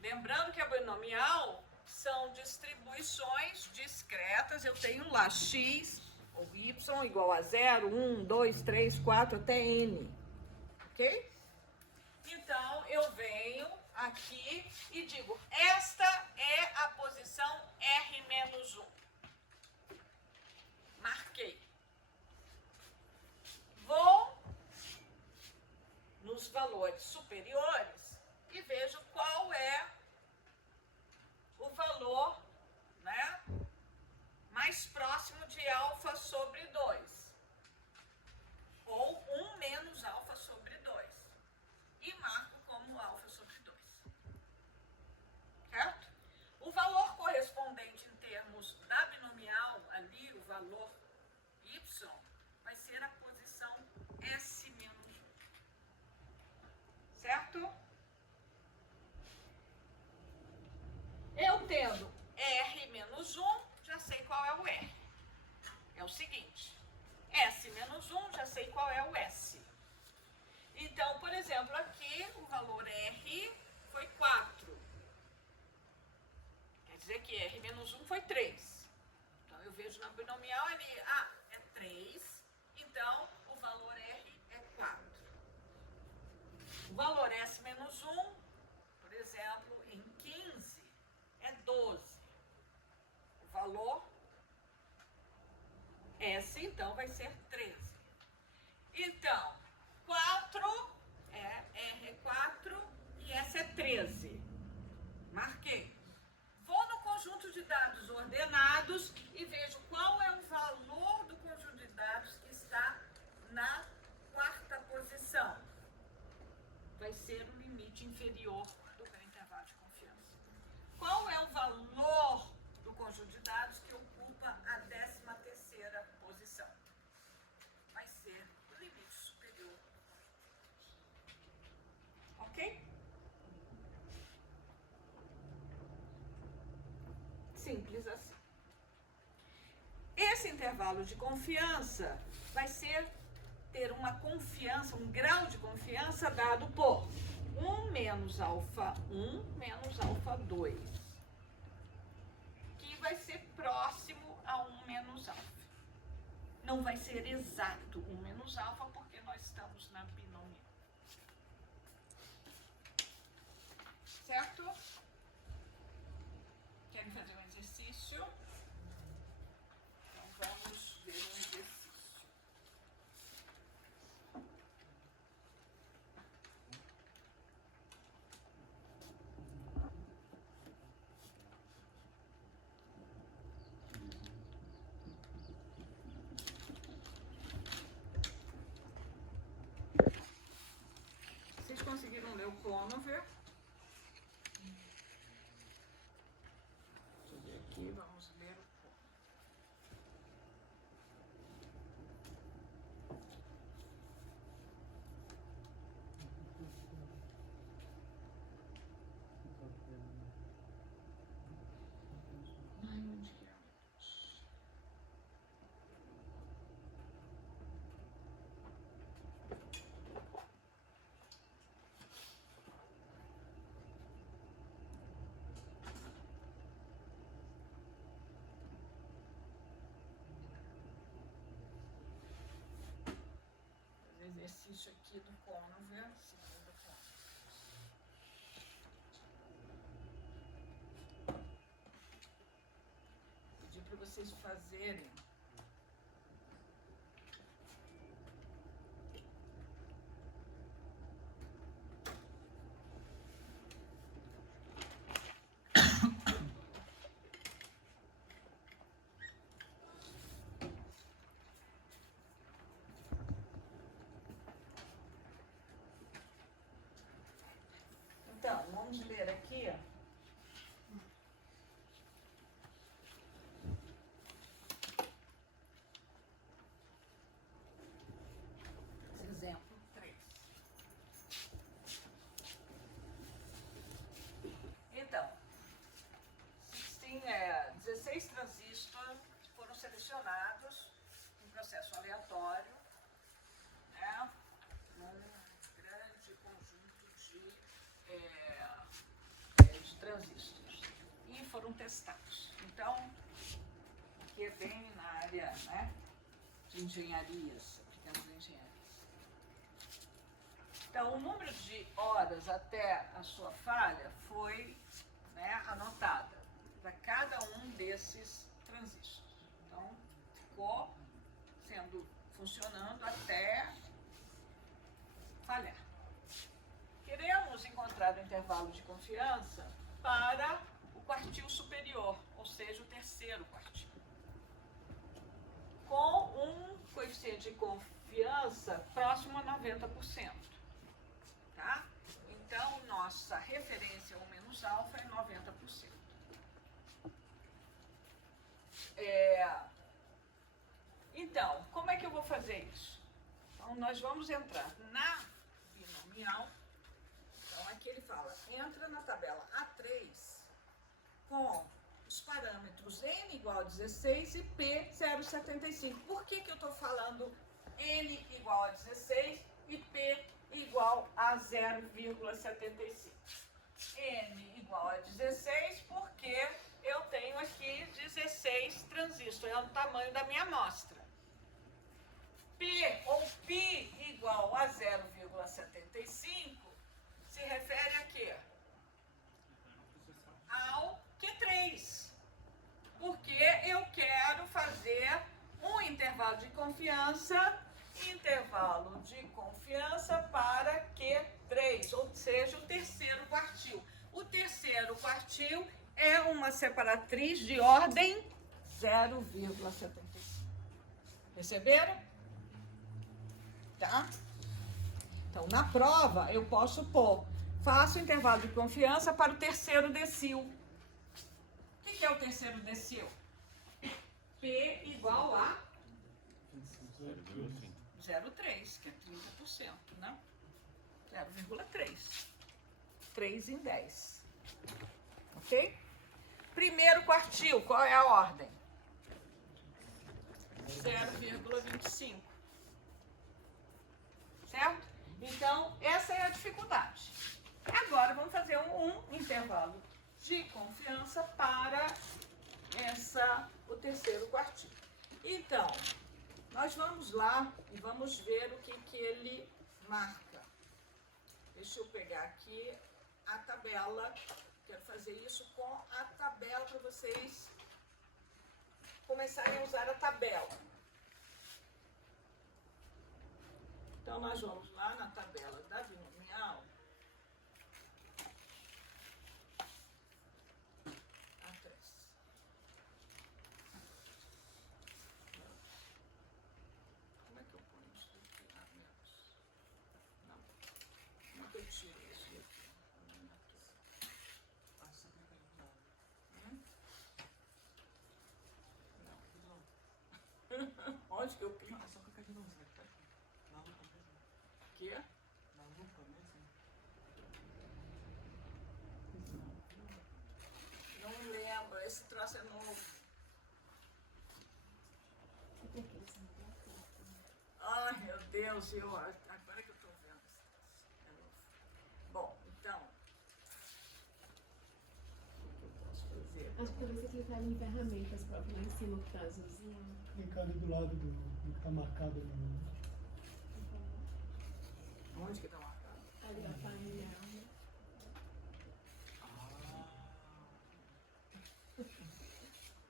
Lembrando que a binomial são distribuições discretas. Eu tenho lá x ou y igual a 0, 1, 2, 3, 4 até n. Ok? Então, eu venho aqui e digo, esta é a posição R menos 1. Marquei. Vou nos valores superiores e vejo qual é o valor, né, mais próximo de alfa sobre 2. Ou 1 menos alfa sobre 2. E marco como alfa sobre 2. Certo? O valor correspondente em termos da binomial, ali o valor y, vai ser a posição S menos 1. Certo? Eu tendo R menos 1, já sei qual é o R. É o seguinte. sei qual é o S. Então, por exemplo, aqui o valor R foi 4. Quer dizer que R menos 1 foi 3. Então, eu vejo na binomial ali, é 3. Então, o valor R é 4. O valor S menos 1, por exemplo, em 15, é 12. O valor S, então, vai ser 13. Então, 4 R é 4 e S é 13. Marquei. Vou no conjunto de dados ordenados e vejo qual é o valor do conjunto de dados que está na quarta posição. Vai ser o limite inferior do meu intervalo de confiança. Qual é o valor do conjunto de dados que ocupa a 13ª posição? Vai ser o limite superior. Ok? Simples assim. Esse intervalo de confiança vai ter uma confiança, um grau de confiança dado por 1 menos alfa 1 menos alfa 2, que vai ser próximo a 1 menos alfa. Não vai ser exato 1 menos alfa, porque nós estamos na binomial. Certo? Querem fazer um exercício? Então vamos ver um exercício. Vocês conseguiram ler o Conover? Deixa eu ver aqui, vamos ler o Conover. Ai, onde que é? Exercício aqui do Conover, segundo Conover. Pedi para vocês fazerem Então, vamos ler aqui. Exemplo 3. Então, 16 transistores foram selecionados em processo aleatório, né, num grande conjunto de transistores, e foram testados. Então, aqui é bem na área, né, de engenharias, aplicamos engenharias. Então, o número de horas até a sua falha foi, né, anotada para cada um desses transistores. Então, ficou funcionando até falhar. Queremos encontrar o intervalo de confiança para o quartil superior, ou seja, o terceiro quartil, com um coeficiente de confiança próximo a 90%. Tá? Então, nossa referência 1 menos alfa é 90%. Então, como é que eu vou fazer isso? Então, nós vamos entrar na binomial. Então, aqui ele fala, entra na tabela A3 com os parâmetros n igual a 16 e p 0,75. Por que eu estou falando N igual a 16 e P igual a 0,75. N igual a 16 porque eu tenho aqui 16 transistores, é o tamanho da minha amostra. P ou π igual a 0,75 se refere a quê? Ao Q3. Porque eu quero fazer um intervalo de confiança para Q3, ou seja, o terceiro quartil. O terceiro quartil é uma separatriz de ordem 0,75. Perceberam? Tá? Então, na prova, eu posso pôr, faço o intervalo de confiança para o terceiro decil. O que é o terceiro decil? P igual a 0,3, que é 30%, né? 0,3. 3 em 10. Ok? Primeiro quartil, qual é a ordem? 0,25. Certo? Então, essa é a dificuldade. Agora, vamos fazer um intervalo de confiança para o terceiro quartil. Então, nós vamos lá e vamos ver o que ele marca. Deixa eu pegar aqui a tabela. Quero fazer isso com a tabela para vocês começarem a usar a tabela. Então, nós vamos lá na tabela da binomial. Como é que eu ponho isso aqui? Não. Como é que eu tiro isso aqui? Não. Onde que eu clico? Só clicar de novo, você vai clicar aqui. Na lupa mesmo. Aqui? Na lupa mesmo. Não lembro, esse troço é novo. Ai, meu Deus, agora que eu estou vendo esse troço. É novo. Bom, então, o que eu posso fazer? Acho que talvez você clicar em ferramentas para lá em cima que tá azulzinho. Clicar ali do lado do que está marcado ali. Onde que está marcado? Ali a página.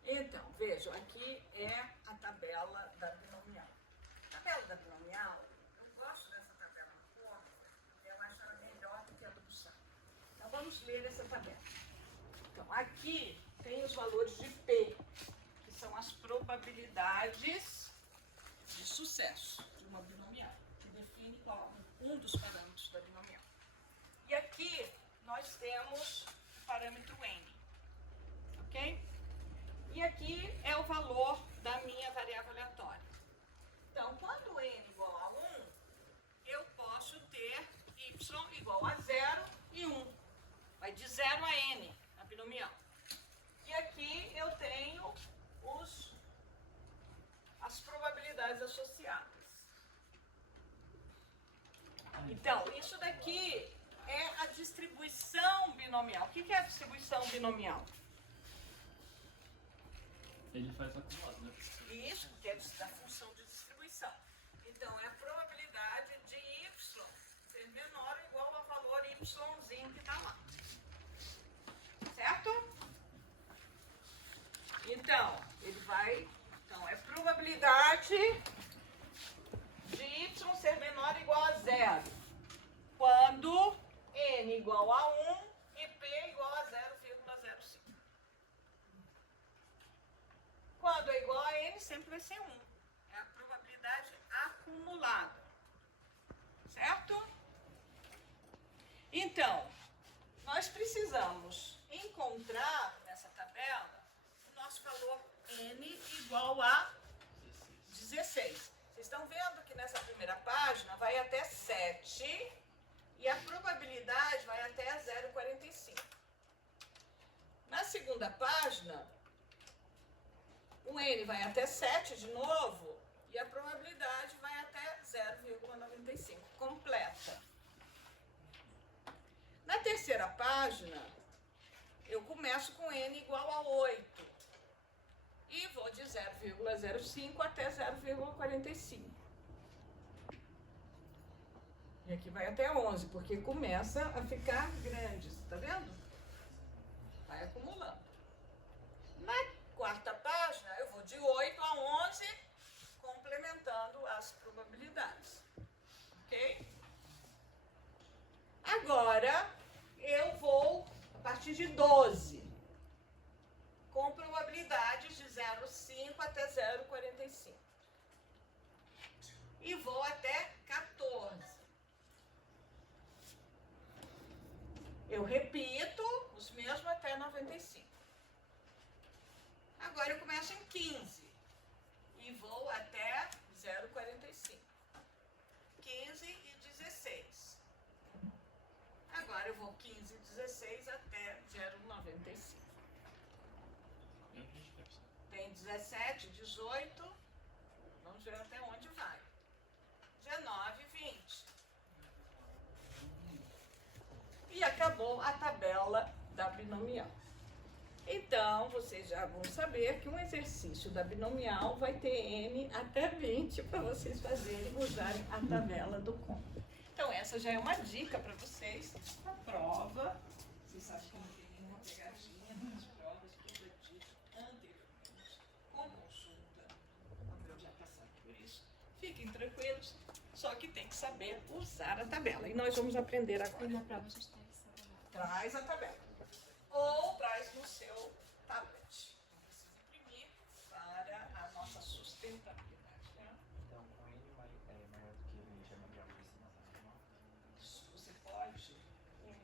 Então, vejam, aqui é a tabela da binomial. A tabela da binomial, eu gosto dessa tabela na forma, porque eu acho ela melhor do que a do Bussard. Então, vamos ler essa tabela. Então, aqui tem os valores de P, que são as probabilidades de sucesso de uma binomial, que define um dos parâmetros da binomial. E aqui nós temos o parâmetro N, ok? E aqui é o valor da minha variável aleatória. Então, quando N igual a 1, eu posso ter Y igual a 0 e 1. Vai de 0 a N, a binomial. E aqui eu tenho as probabilidades associadas. Então, isso daqui é a distribuição binomial. O que é a distribuição binomial? Ele faz acumulado, né? Isso, que é da função de distribuição. Então, é a probabilidade de y ser menor ou igual ao valor yzinho que está lá. Certo? Então, ele vai... Então, é probabilidade de y ser menor ou igual a 0. Quando n igual a 1 e p igual a 0,05. Quando é igual a n, sempre vai ser 1. É a probabilidade acumulada. Certo? Então, nós precisamos encontrar nessa tabela o nosso valor n igual a 16. Vocês estão vendo que nessa primeira página vai até 7 e a probabilidade vai até 0,45. Na segunda página, o n vai até 7 de novo e a probabilidade vai até terceira página, eu começo com n igual a 8. E vou de 0,05 até 0,45. E aqui vai até 11, porque começa a ficar grande, tá vendo? Vai acumulando. Na quarta página, eu vou de 8 a 11, complementando as probabilidades. Ok? Agora, eu vou a partir de 12, com probabilidades de 0,5 até 0,45. E vou até 14. Eu repito os mesmos até 95. Agora eu começo em 15 e vou até 0,45. 15 e 16. Agora eu vou 15 e 16 até 0,95. Tem 17, 18. Vamos ver até onde vai. 19, 20. E acabou a tabela da binomial. Então, vocês já vão saber que um exercício da binomial vai ter n até 20 para vocês fazerem, usarem a tabela do cômodo. Então, essa já é uma dica para vocês. A prova, vocês sabem que não tem nenhuma pegadinha nas provas, tudo é dito anteriormente, com consulta. O Gabriel já passaram por isso. Fiquem tranquilos, só que tem que saber usar a tabela. E nós vamos aprender agora. E na prova a gente tem que saber. Traz a tabela. Ou traz no seu tablet. Não precisa imprimir para a nossa sustentabilidade. Né? Então, com N maior do que 20 é melhor aproximação. Você pode, em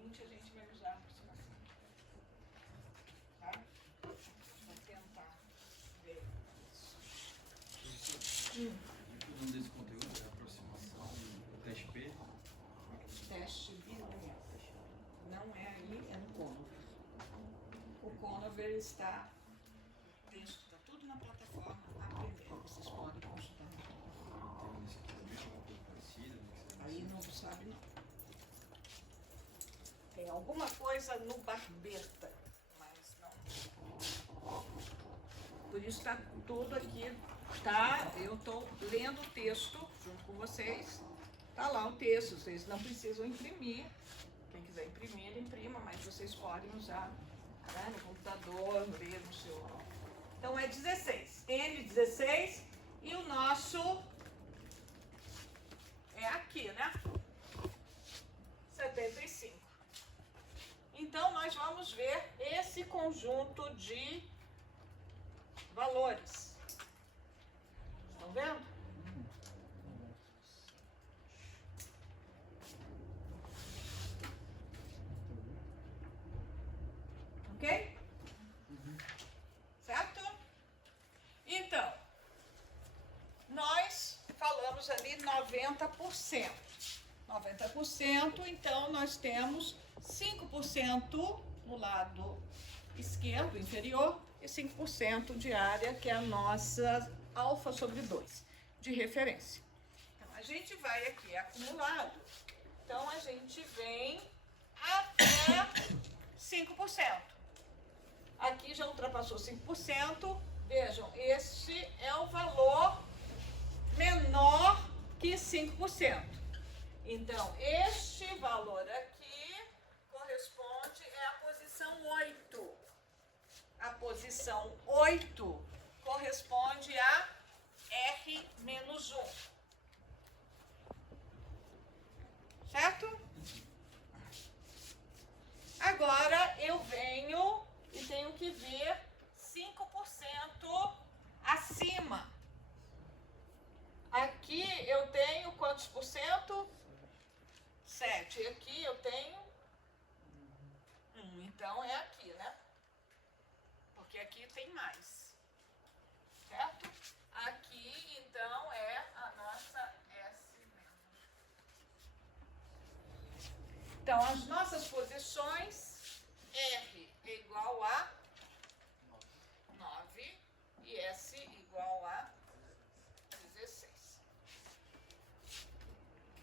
20 a gente vai usar a aproximação. Tá? Vou tentar ver isso. E o nome desse conteúdo é aproximação, o teste P. Teste binomial. Não é aí, é no Conover. O Conover está, o texto está tudo na plataforma Aprender. Vocês podem consultar. Tem esse aqui também, alguma coisa parecida, né, que você Aí não sabe não. Tem alguma coisa no Barbeta, mas não. Por isso está tudo aqui, tá? Eu estou lendo o texto junto com vocês. Tá lá o texto, vocês não precisam imprimir. Quem quiser imprimir, imprima, mas vocês podem usar, né, no computador, ler no celular. Então é 16. N16 e o nosso é aqui, né? 75. Então, nós vamos ver esse conjunto de valores. Estão vendo? Ok? Certo? Então, nós falamos ali 90%. 90%, então nós temos 5% no lado esquerdo, inferior, e 5% de área, que é a nossa alfa sobre 2, de referência. Então, a gente vai aqui acumulado. Então, a gente vem até 5%. Aqui já ultrapassou 5%. Vejam, este é o valor menor que 5%. Então, este valor aqui corresponde à posição 8. A posição 8 corresponde a R menos 1. Certo? Agora eu venho e tenho que ver 5% acima. Aqui eu tenho quantos por cento? 7. E aqui eu tenho 1. Então é aqui, né? Porque aqui tem mais. Certo? Aqui, então, é a nossa S menos. Então, as nossas posições, R é igual a 9 e S igual a 16.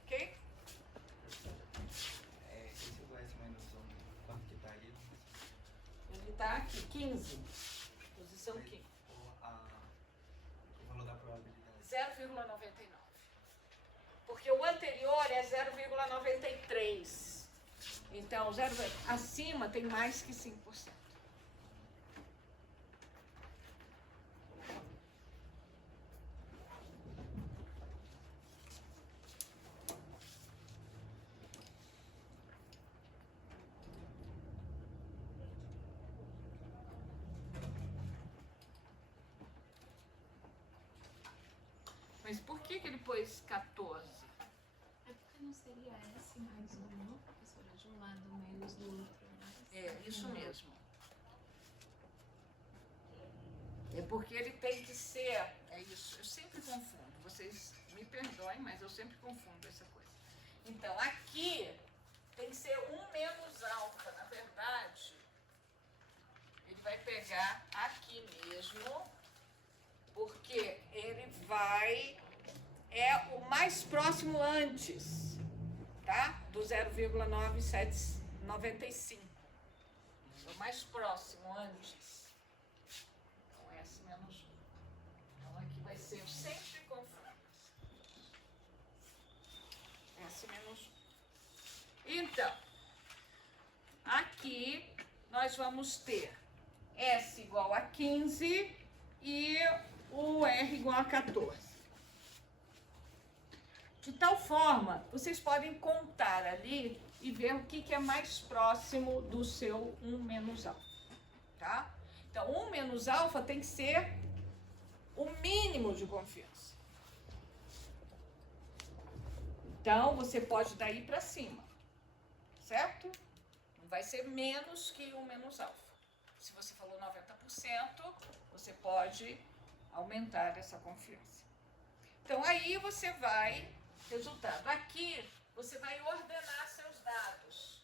Ok? Esse do S mais porque o anterior é 0,93. Então, acima tem mais que 5%. Mas por que ele pôs 14? É porque não seria S mais 1, professora, de um lado menos do outro. É, isso mesmo. É porque ele tem que ser, é isso, eu sempre confundo, vocês me perdoem, mas eu sempre confundo essa coisa. Então, aqui tem que ser 1 menos alfa, na verdade, ele vai pegar aqui mesmo, porque ele é o mais próximo antes, tá? Do 0,9795. É o mais próximo antes. Então, S menos 1. Então, aqui vai ser, eu sempre confundo. S menos 1. Então, aqui nós vamos ter S igual a 15 e o R igual a 14. De tal forma, vocês podem contar ali e ver o que é mais próximo do seu 1 menos alfa, tá? Então, 1 menos alfa tem que ser o mínimo de confiança. Então, você pode daí para cima, certo? Não vai ser menos que 1 menos alfa. Se você falou 90%, você pode aumentar essa confiança. Então, aí você vai, resultado, aqui você vai ordenar seus dados.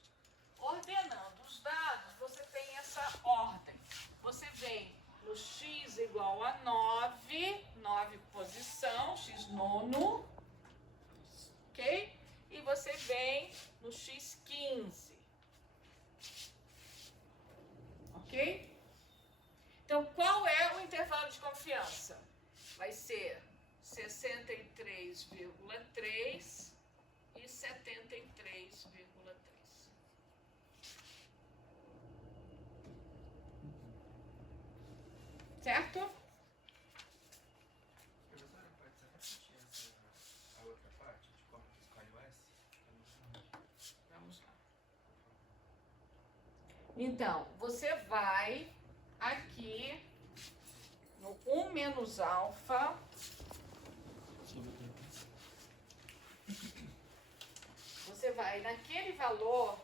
Ordenando os dados, você tem essa ordem. Você vem no x igual a 9 posição, x nono, ok? E você vem no x 15, ok? Então, qual é o intervalo de confiança? Vai ser 63,3 e 73,3. Certo? Professora, pode você repetir a outra parte de como que escolhe o S? Vamos lá. Então, você vai aqui no 1 menos alfa. Você vai naquele valor,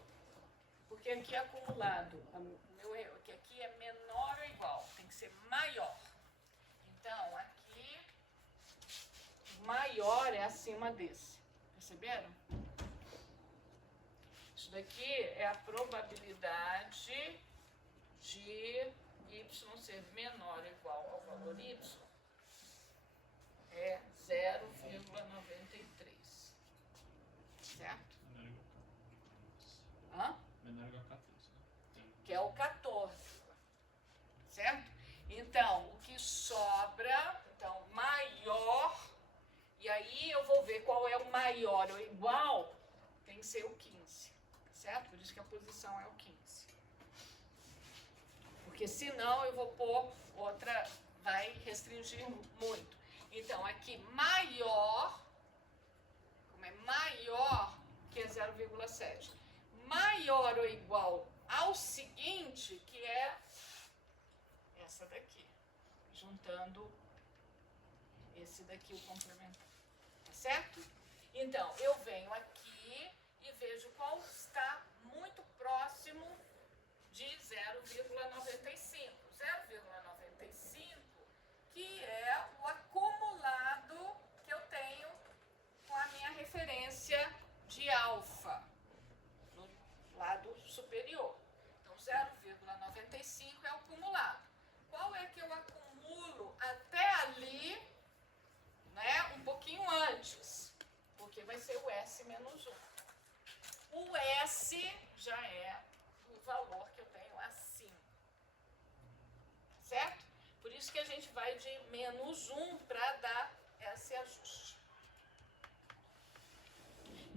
porque aqui é acumulado. O meu erro é que aqui é menor ou igual, tem que ser maior. Então, aqui, maior é acima desse. Perceberam? Isso daqui é a probabilidade de y ser menor ou igual ao valor y. É 0,93. Certo? Hã? Menor igual a 14, né? Que é o 14, certo? Então, o que sobra, então, maior, e aí eu vou ver qual é o maior ou igual, tem que ser o 15, certo? Por isso que a posição é o 15. Porque senão eu vou pôr outra, vai restringir muito. Então, aqui maior, como é maior que é 0,7, maior ou igual ao seguinte, que é essa daqui, juntando esse daqui, o complementar, tá certo? Então, eu venho aqui e vejo qual está muito próximo de 0,95. 0,95, que é o acumulado que eu tenho com a minha referência de alfa, no lado superior. Então, 0,95 é o acumulado. Qual é que eu acumulo até ali, né, um pouquinho antes? Porque vai ser o S menos 1. O S já é o valor que eu tenho acima. Certo? Por isso que a gente vai de menos 1 para dar esse ajuste.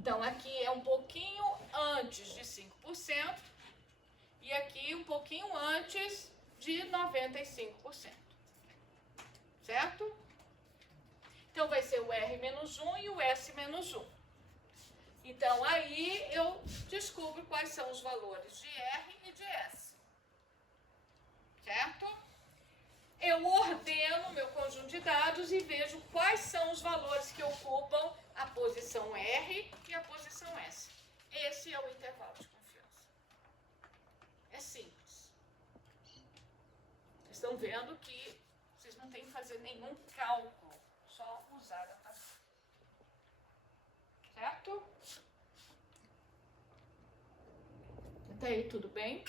Então, aqui é um pouquinho antes de 5% e aqui um pouquinho antes de 95%. Certo? Então, vai ser o R-1 e o S-1. Então, aí eu descubro quais são os valores de R e de S. Certo? Eu ordeno meu conjunto de dados e vejo quais são os valores que ocupam a posição R e a posição S. Esse é o intervalo de confiança. É simples. Vocês estão vendo que vocês não têm que fazer nenhum cálculo, só usar a tabela. Certo? Até aí tudo bem?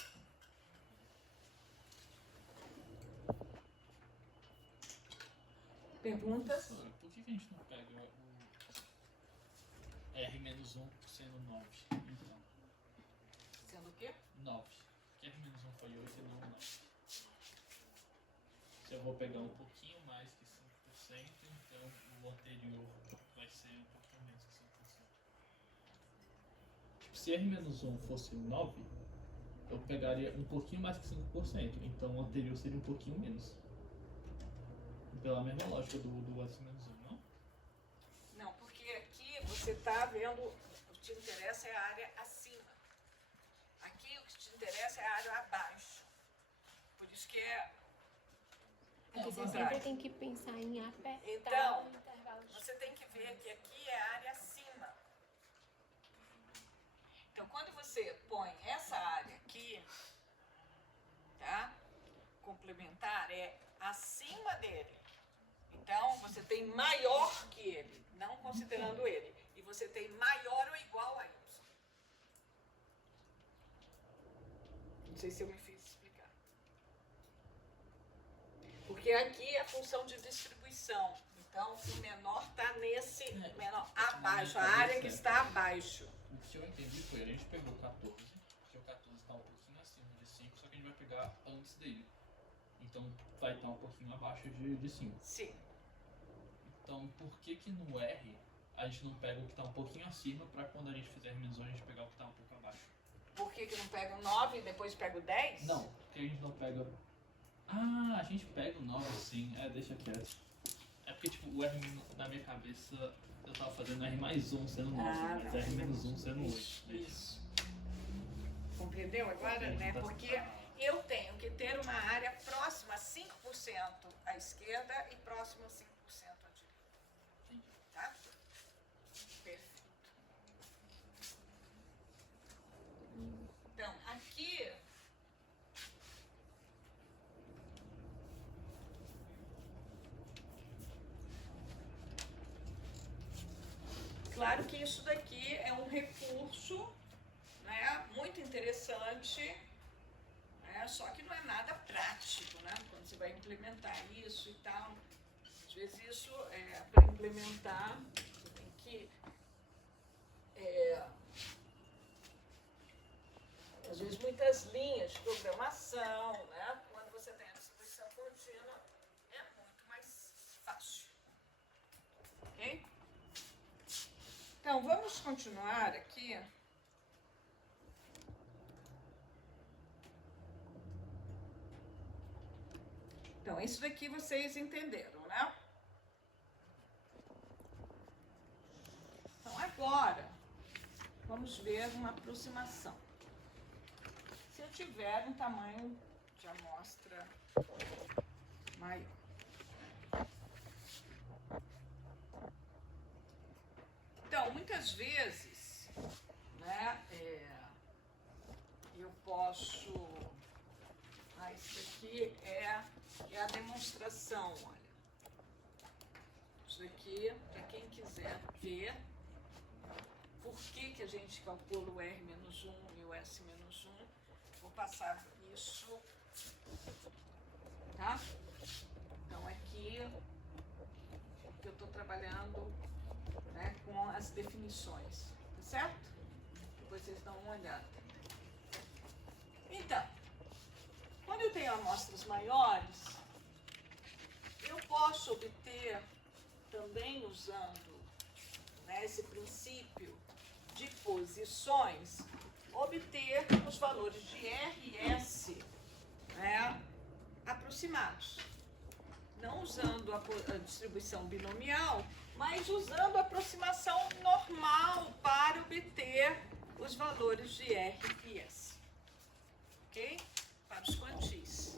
Perguntas? Professora, por que a gente não pega o R-1 sendo 9? Então, Sendo o quê? 9. Porque R-1 foi 8 e não 9. Se eu vou pegar um pouquinho mais que 5%, então o anterior vai ser um pouquinho menos que 5%. Tipo, se R-1 fosse 9, eu pegaria um pouquinho mais que 5%. Então o anterior seria um pouquinho menos. Pela mesma lógica do S-1, não? Não, porque aqui você está vendo, o que te interessa é a área acima. Aqui o que te interessa é a área abaixo. Por isso que é Porque o você contrário. sempre tem que pensar em apertar Então, o intervalo de... você tem que ver que aqui é a área acima. Então, quando você põe essa área aqui, tá? Complementar é acima dele. Então, você tem maior que ele, não considerando ele. E você tem maior ou igual a y. Não sei se eu me fiz explicar. Porque aqui é a função de distribuição. Então, o menor está nesse menor abaixo, a área que está abaixo. O que eu entendi foi, a gente pegou 14, porque o 14 está um pouquinho acima de 5, só que a gente vai pegar antes dele. Então vai estar um pouquinho abaixo de 5. Sim. Então por que no R a gente não pega o que está um pouquinho acima para quando a gente fizer a revisão a gente pegar o que está um pouco abaixo? Por que não pega o 9 e depois pega o 10? Não, porque a gente não pega... Ah, a gente pega o 9 sim, deixa quieto. É porque tipo, o R na minha cabeça eu tava fazendo R+1 sendo 9, mas R-1 sendo 8. Isso. Compreendeu agora, Entendi, né? tá Porque certo. eu tenho que ter uma área próxima a 5% à esquerda e próxima a 5% à direita. Entendi. Tá? Perfeito. Então, aqui... Claro que isso daqui é um recurso, né, muito interessante, né, só que não é nada prático, né, quando você vai implementar isso e tal. Às vezes isso, para implementar, você tem que, às vezes muitas linhas de programação, né, quando você tem a distribuição contínua, é muito mais fácil. Ok? Então, vamos continuar aqui. Então, isso daqui vocês entenderam, né? Então, agora, vamos ver uma aproximação. Se eu tiver um tamanho de amostra maior. Então, muitas vezes, né, eu posso... isso aqui é a demonstração, olha. Isso aqui, para quem quiser ver por que a gente calcula o R-1 e o S-1, vou passar isso, tá? Então, aqui que eu estou trabalhando, né, com as definições, tá certo? Depois vocês dão uma olhada. Então, quando eu tenho amostras maiores, eu posso obter, também usando, né, esse princípio de posições, obter os valores de R e S, né, aproximados. Não usando a distribuição binomial, mas usando a aproximação normal para obter os valores de R e S. Ok? Para os quantis.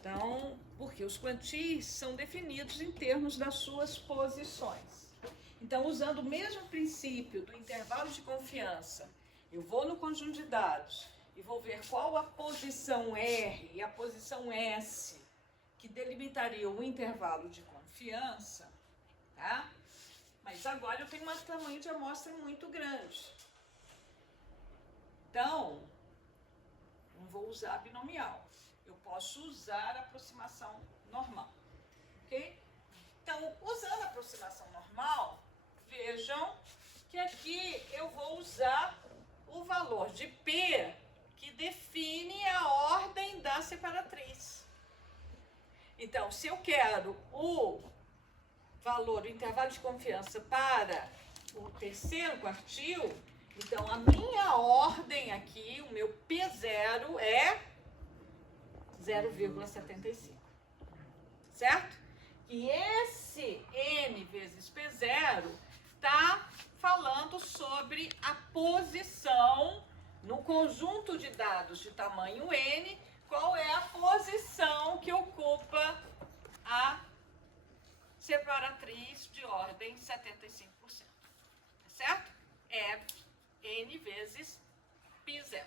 Então, porque os quantis são definidos em termos das suas posições. Então, usando o mesmo princípio do intervalo de confiança, eu vou no conjunto de dados e vou ver qual a posição R e a posição S que delimitaria o intervalo de confiança, tá? Mas agora eu tenho um tamanho de amostra muito grande. Então, não vou usar a binomial. Eu posso usar a aproximação normal, ok? Então, usando a aproximação normal, vejam que aqui eu vou usar o valor de P que define a ordem da separatriz. Então, se eu quero o valor do intervalo de confiança para o terceiro quartil, então a minha ordem aqui, o meu P0 é 0,75, certo? E esse N vezes P0 está falando sobre a posição no conjunto de dados de tamanho N, qual é a posição que ocupa a separatriz de ordem 75%, certo? É N vezes π0.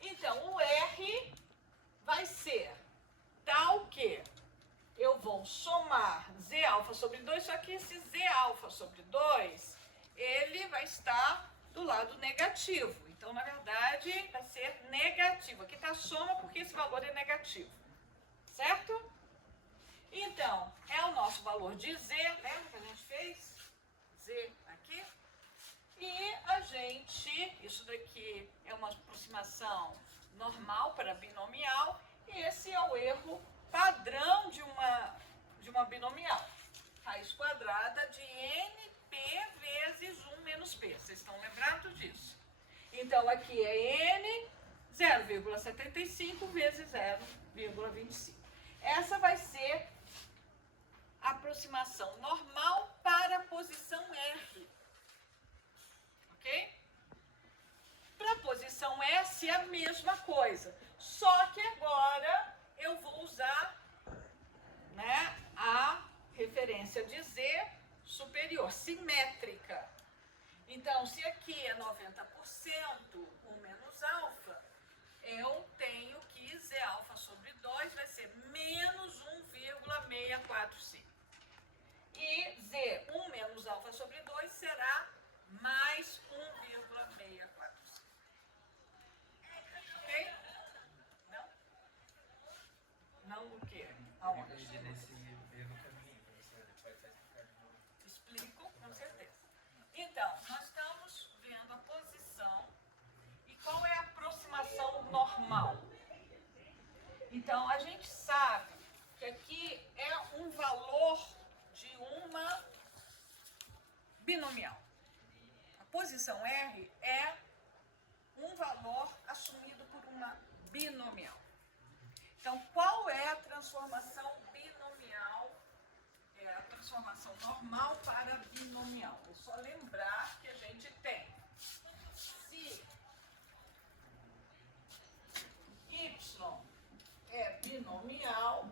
Então, o R vai ser tal que eu vou somar Z alfa sobre 2, só que esse Z alfa sobre 2, ele vai estar do lado negativo. Então, na verdade, vai ser negativo. Aqui está a soma porque esse valor é negativo, certo? Então, é o nosso valor de Z, lembra que a gente fez? Z aqui. E a gente, isso daqui é uma aproximação normal para binomial, e esse é o erro padrão de uma binomial. Raiz quadrada de NP vezes 1 menos P. Vocês estão lembrados disso? Então, aqui é N, 0,75 vezes 0,25. Essa vai ser a aproximação normal para a posição R. Ok? Para a posição S é a mesma coisa, só que agora eu vou usar, né, a referência de Z superior, simétrica. Então, se aqui é 90%, 1 menos alfa, eu tenho que Z alfa sobre 2 vai ser menos 1,645. E Z 1 menos alfa sobre 2 será mais 1,645. Ok? Não? Não o quê? Aonde? Explico, com certeza. Então, nós estamos vendo a posição e qual é a aproximação normal. Então, a gente sabe que aqui é um valor de uma binomial. A posição R é um valor assumido por uma binomial. Então, qual é a transformação binomial? É a transformação normal para binomial. É só lembrar que a gente tem se Y é binomial,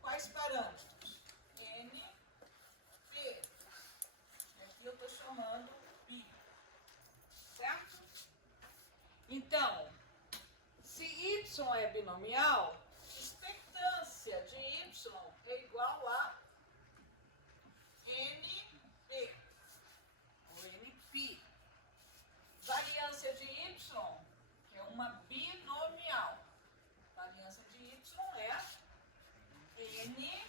quais parâmetros? N, P. Aqui eu estou chamando π. Certo? Então, se Y é binomial, expectância de Y é igual a NP, ou NP. Variância de Y, que é uma binomial. Variância de Y é NP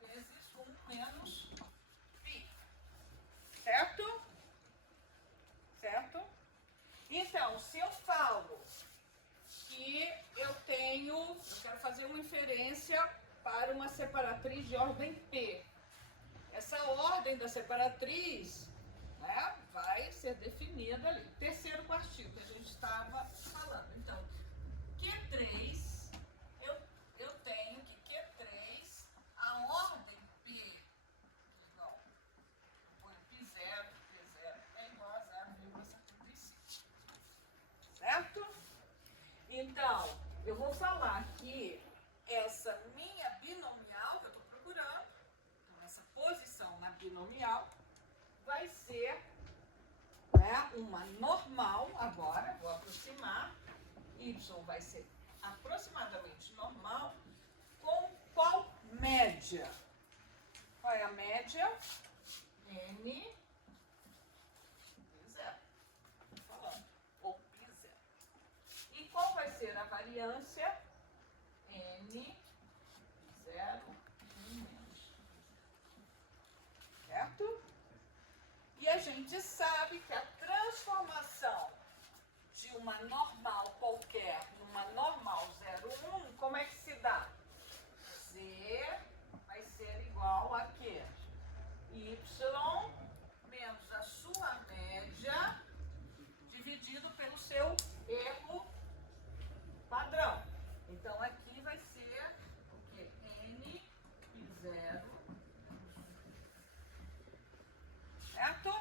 vezes 1 menos π. Certo? Certo? Então, se eu falo que eu quero fazer uma inferência para uma separatriz de ordem P. Essa ordem ordem da separatriz, né, vai ser definida ali. Terceiro quartil que a gente estava falando. Então, Q3, eu tenho que Q3, a ordem P igual, P0 é igual a 0,75. Certo? Então, eu vou falar que essa minha binomial que eu estou procurando, então essa posição na binomial, vai ser, né, uma normal agora, vou aproximar, y vai ser aproximadamente normal, com qual média? Qual é a média? N P0. Estou falando. Ou P0. E qual vai ser a variância? N 0, 1 menos. Certo? E a gente sabe que a transformação de uma normal qualquer numa normal 0,1, como é que se dá? Z vai ser igual a quê? Y menos a sua média dividido pelo seu erro padrão. Então, aqui vai ser o quê? N e 0. Certo?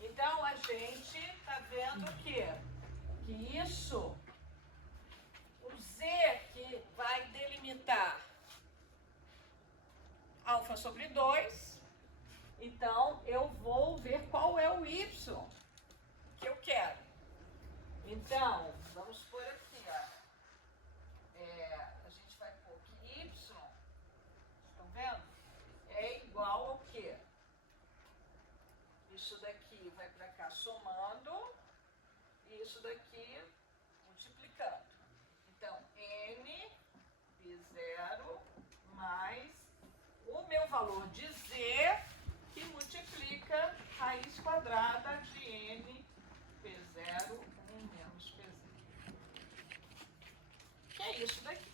Então, a gente está vendo que isso, o Z que vai delimitar alfa sobre 2, então eu vou ver qual é o Y que eu quero. Então, vamos por aqui, ó. A gente vai pôr que Y, estão vendo? É igual ao quê? Isso daqui vai para cá somando, e isso daqui multiplicando. Então, N P0 mais o meu valor de Z, que multiplica raiz quadrada de N P0, 1 menos P0. Que é isso daqui.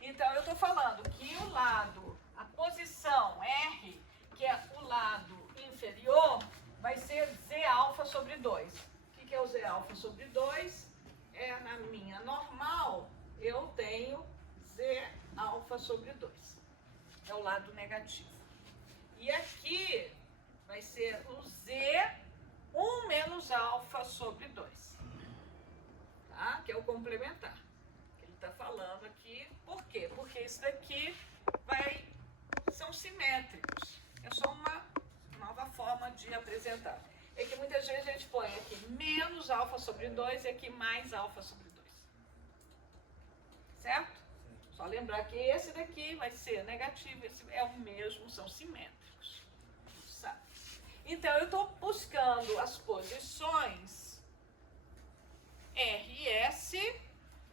Então, eu estou falando que o lado, a posição R, que é o lado inferior, vai ser Z alfa sobre 2. O que é o Z alfa sobre 2? É na minha normal, eu tenho Z alfa sobre 2. É o lado negativo. E aqui vai ser o Z 1 menos alfa sobre 2. Tá? Que é o complementar. Ele está falando aqui. Por quê? Porque isso daqui são simétricos. É só uma nova forma de apresentar. É que muitas vezes a gente põe aqui menos alfa sobre 2 e aqui mais alfa sobre 2. Certo? Só lembrar que esse daqui vai ser negativo, esse é o mesmo, são simétricos. Sabe? Então, eu estou buscando as posições R e S,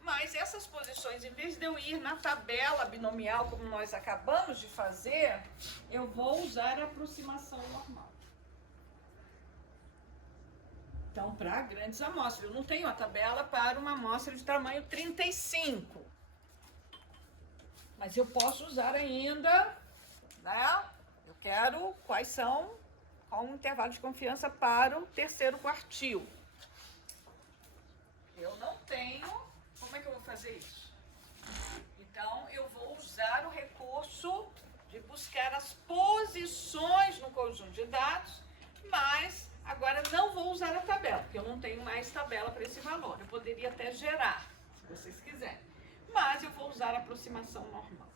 mas essas posições, em vez de eu ir na tabela binomial, como nós acabamos de fazer, eu vou usar a aproximação normal. Então, para grandes amostras, eu não tenho a tabela para uma amostra de tamanho 35. Mas eu posso usar ainda, né? Eu quero qual o intervalo de confiança para o terceiro quartil. Eu não tenho, como é que eu vou fazer isso? Então, eu vou usar o recurso de buscar as posições no conjunto de dados, mas agora não vou usar a tabela, porque eu não tenho mais tabela para esse valor. Eu poderia até gerar, se vocês quiserem. Mas eu vou usar a aproximação normal.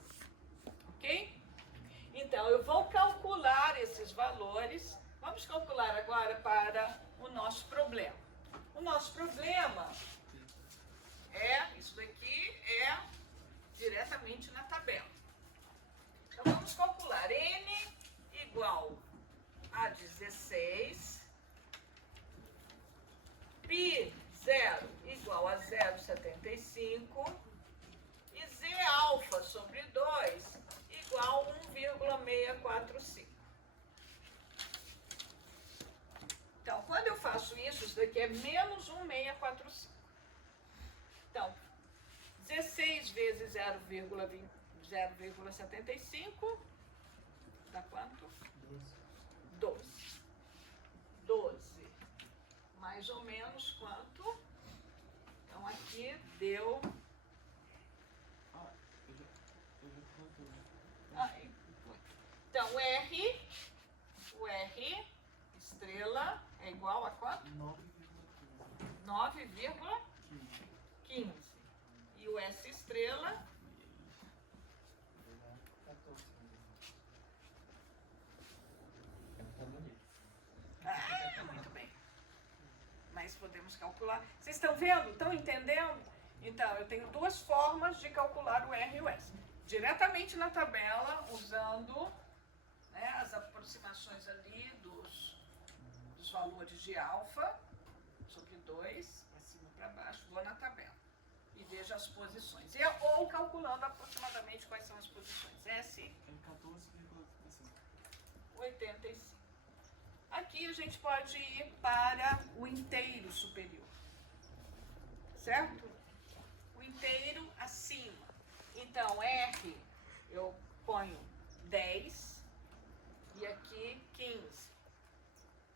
Ok? Então, eu vou calcular esses valores. Vamos calcular agora para o nosso problema. O nosso problema isso daqui é diretamente na tabela. Então, vamos calcular N igual a 16, P0 igual a 0,75 e Z alfa sobre 2 igual a 1,645. Então, quando eu faço isso daqui é menos 1,645. Então, 16 vezes 0,75 dá quanto? 12. 12. Mais ou menos quanto? Então aqui deu... Ah, eu já contei. Aí. Então o R estrela é igual a quanto? 9,15. E o S estrela? 14. Ah, muito bem. Mas podemos calcular. Vocês estão vendo? Estão entendendo? Então, eu tenho duas formas de calcular o R e o S. Diretamente na tabela, usando, né, as aproximações ali dos valores de alfa sobre 2, para cima e para baixo, vou na tabela e vejo as posições. Ou calculando aproximadamente quais são as posições. S, É 14,85. 85. Aqui a gente pode ir para o inteiro superior, certo? O inteiro acima. Então, R, eu ponho 10.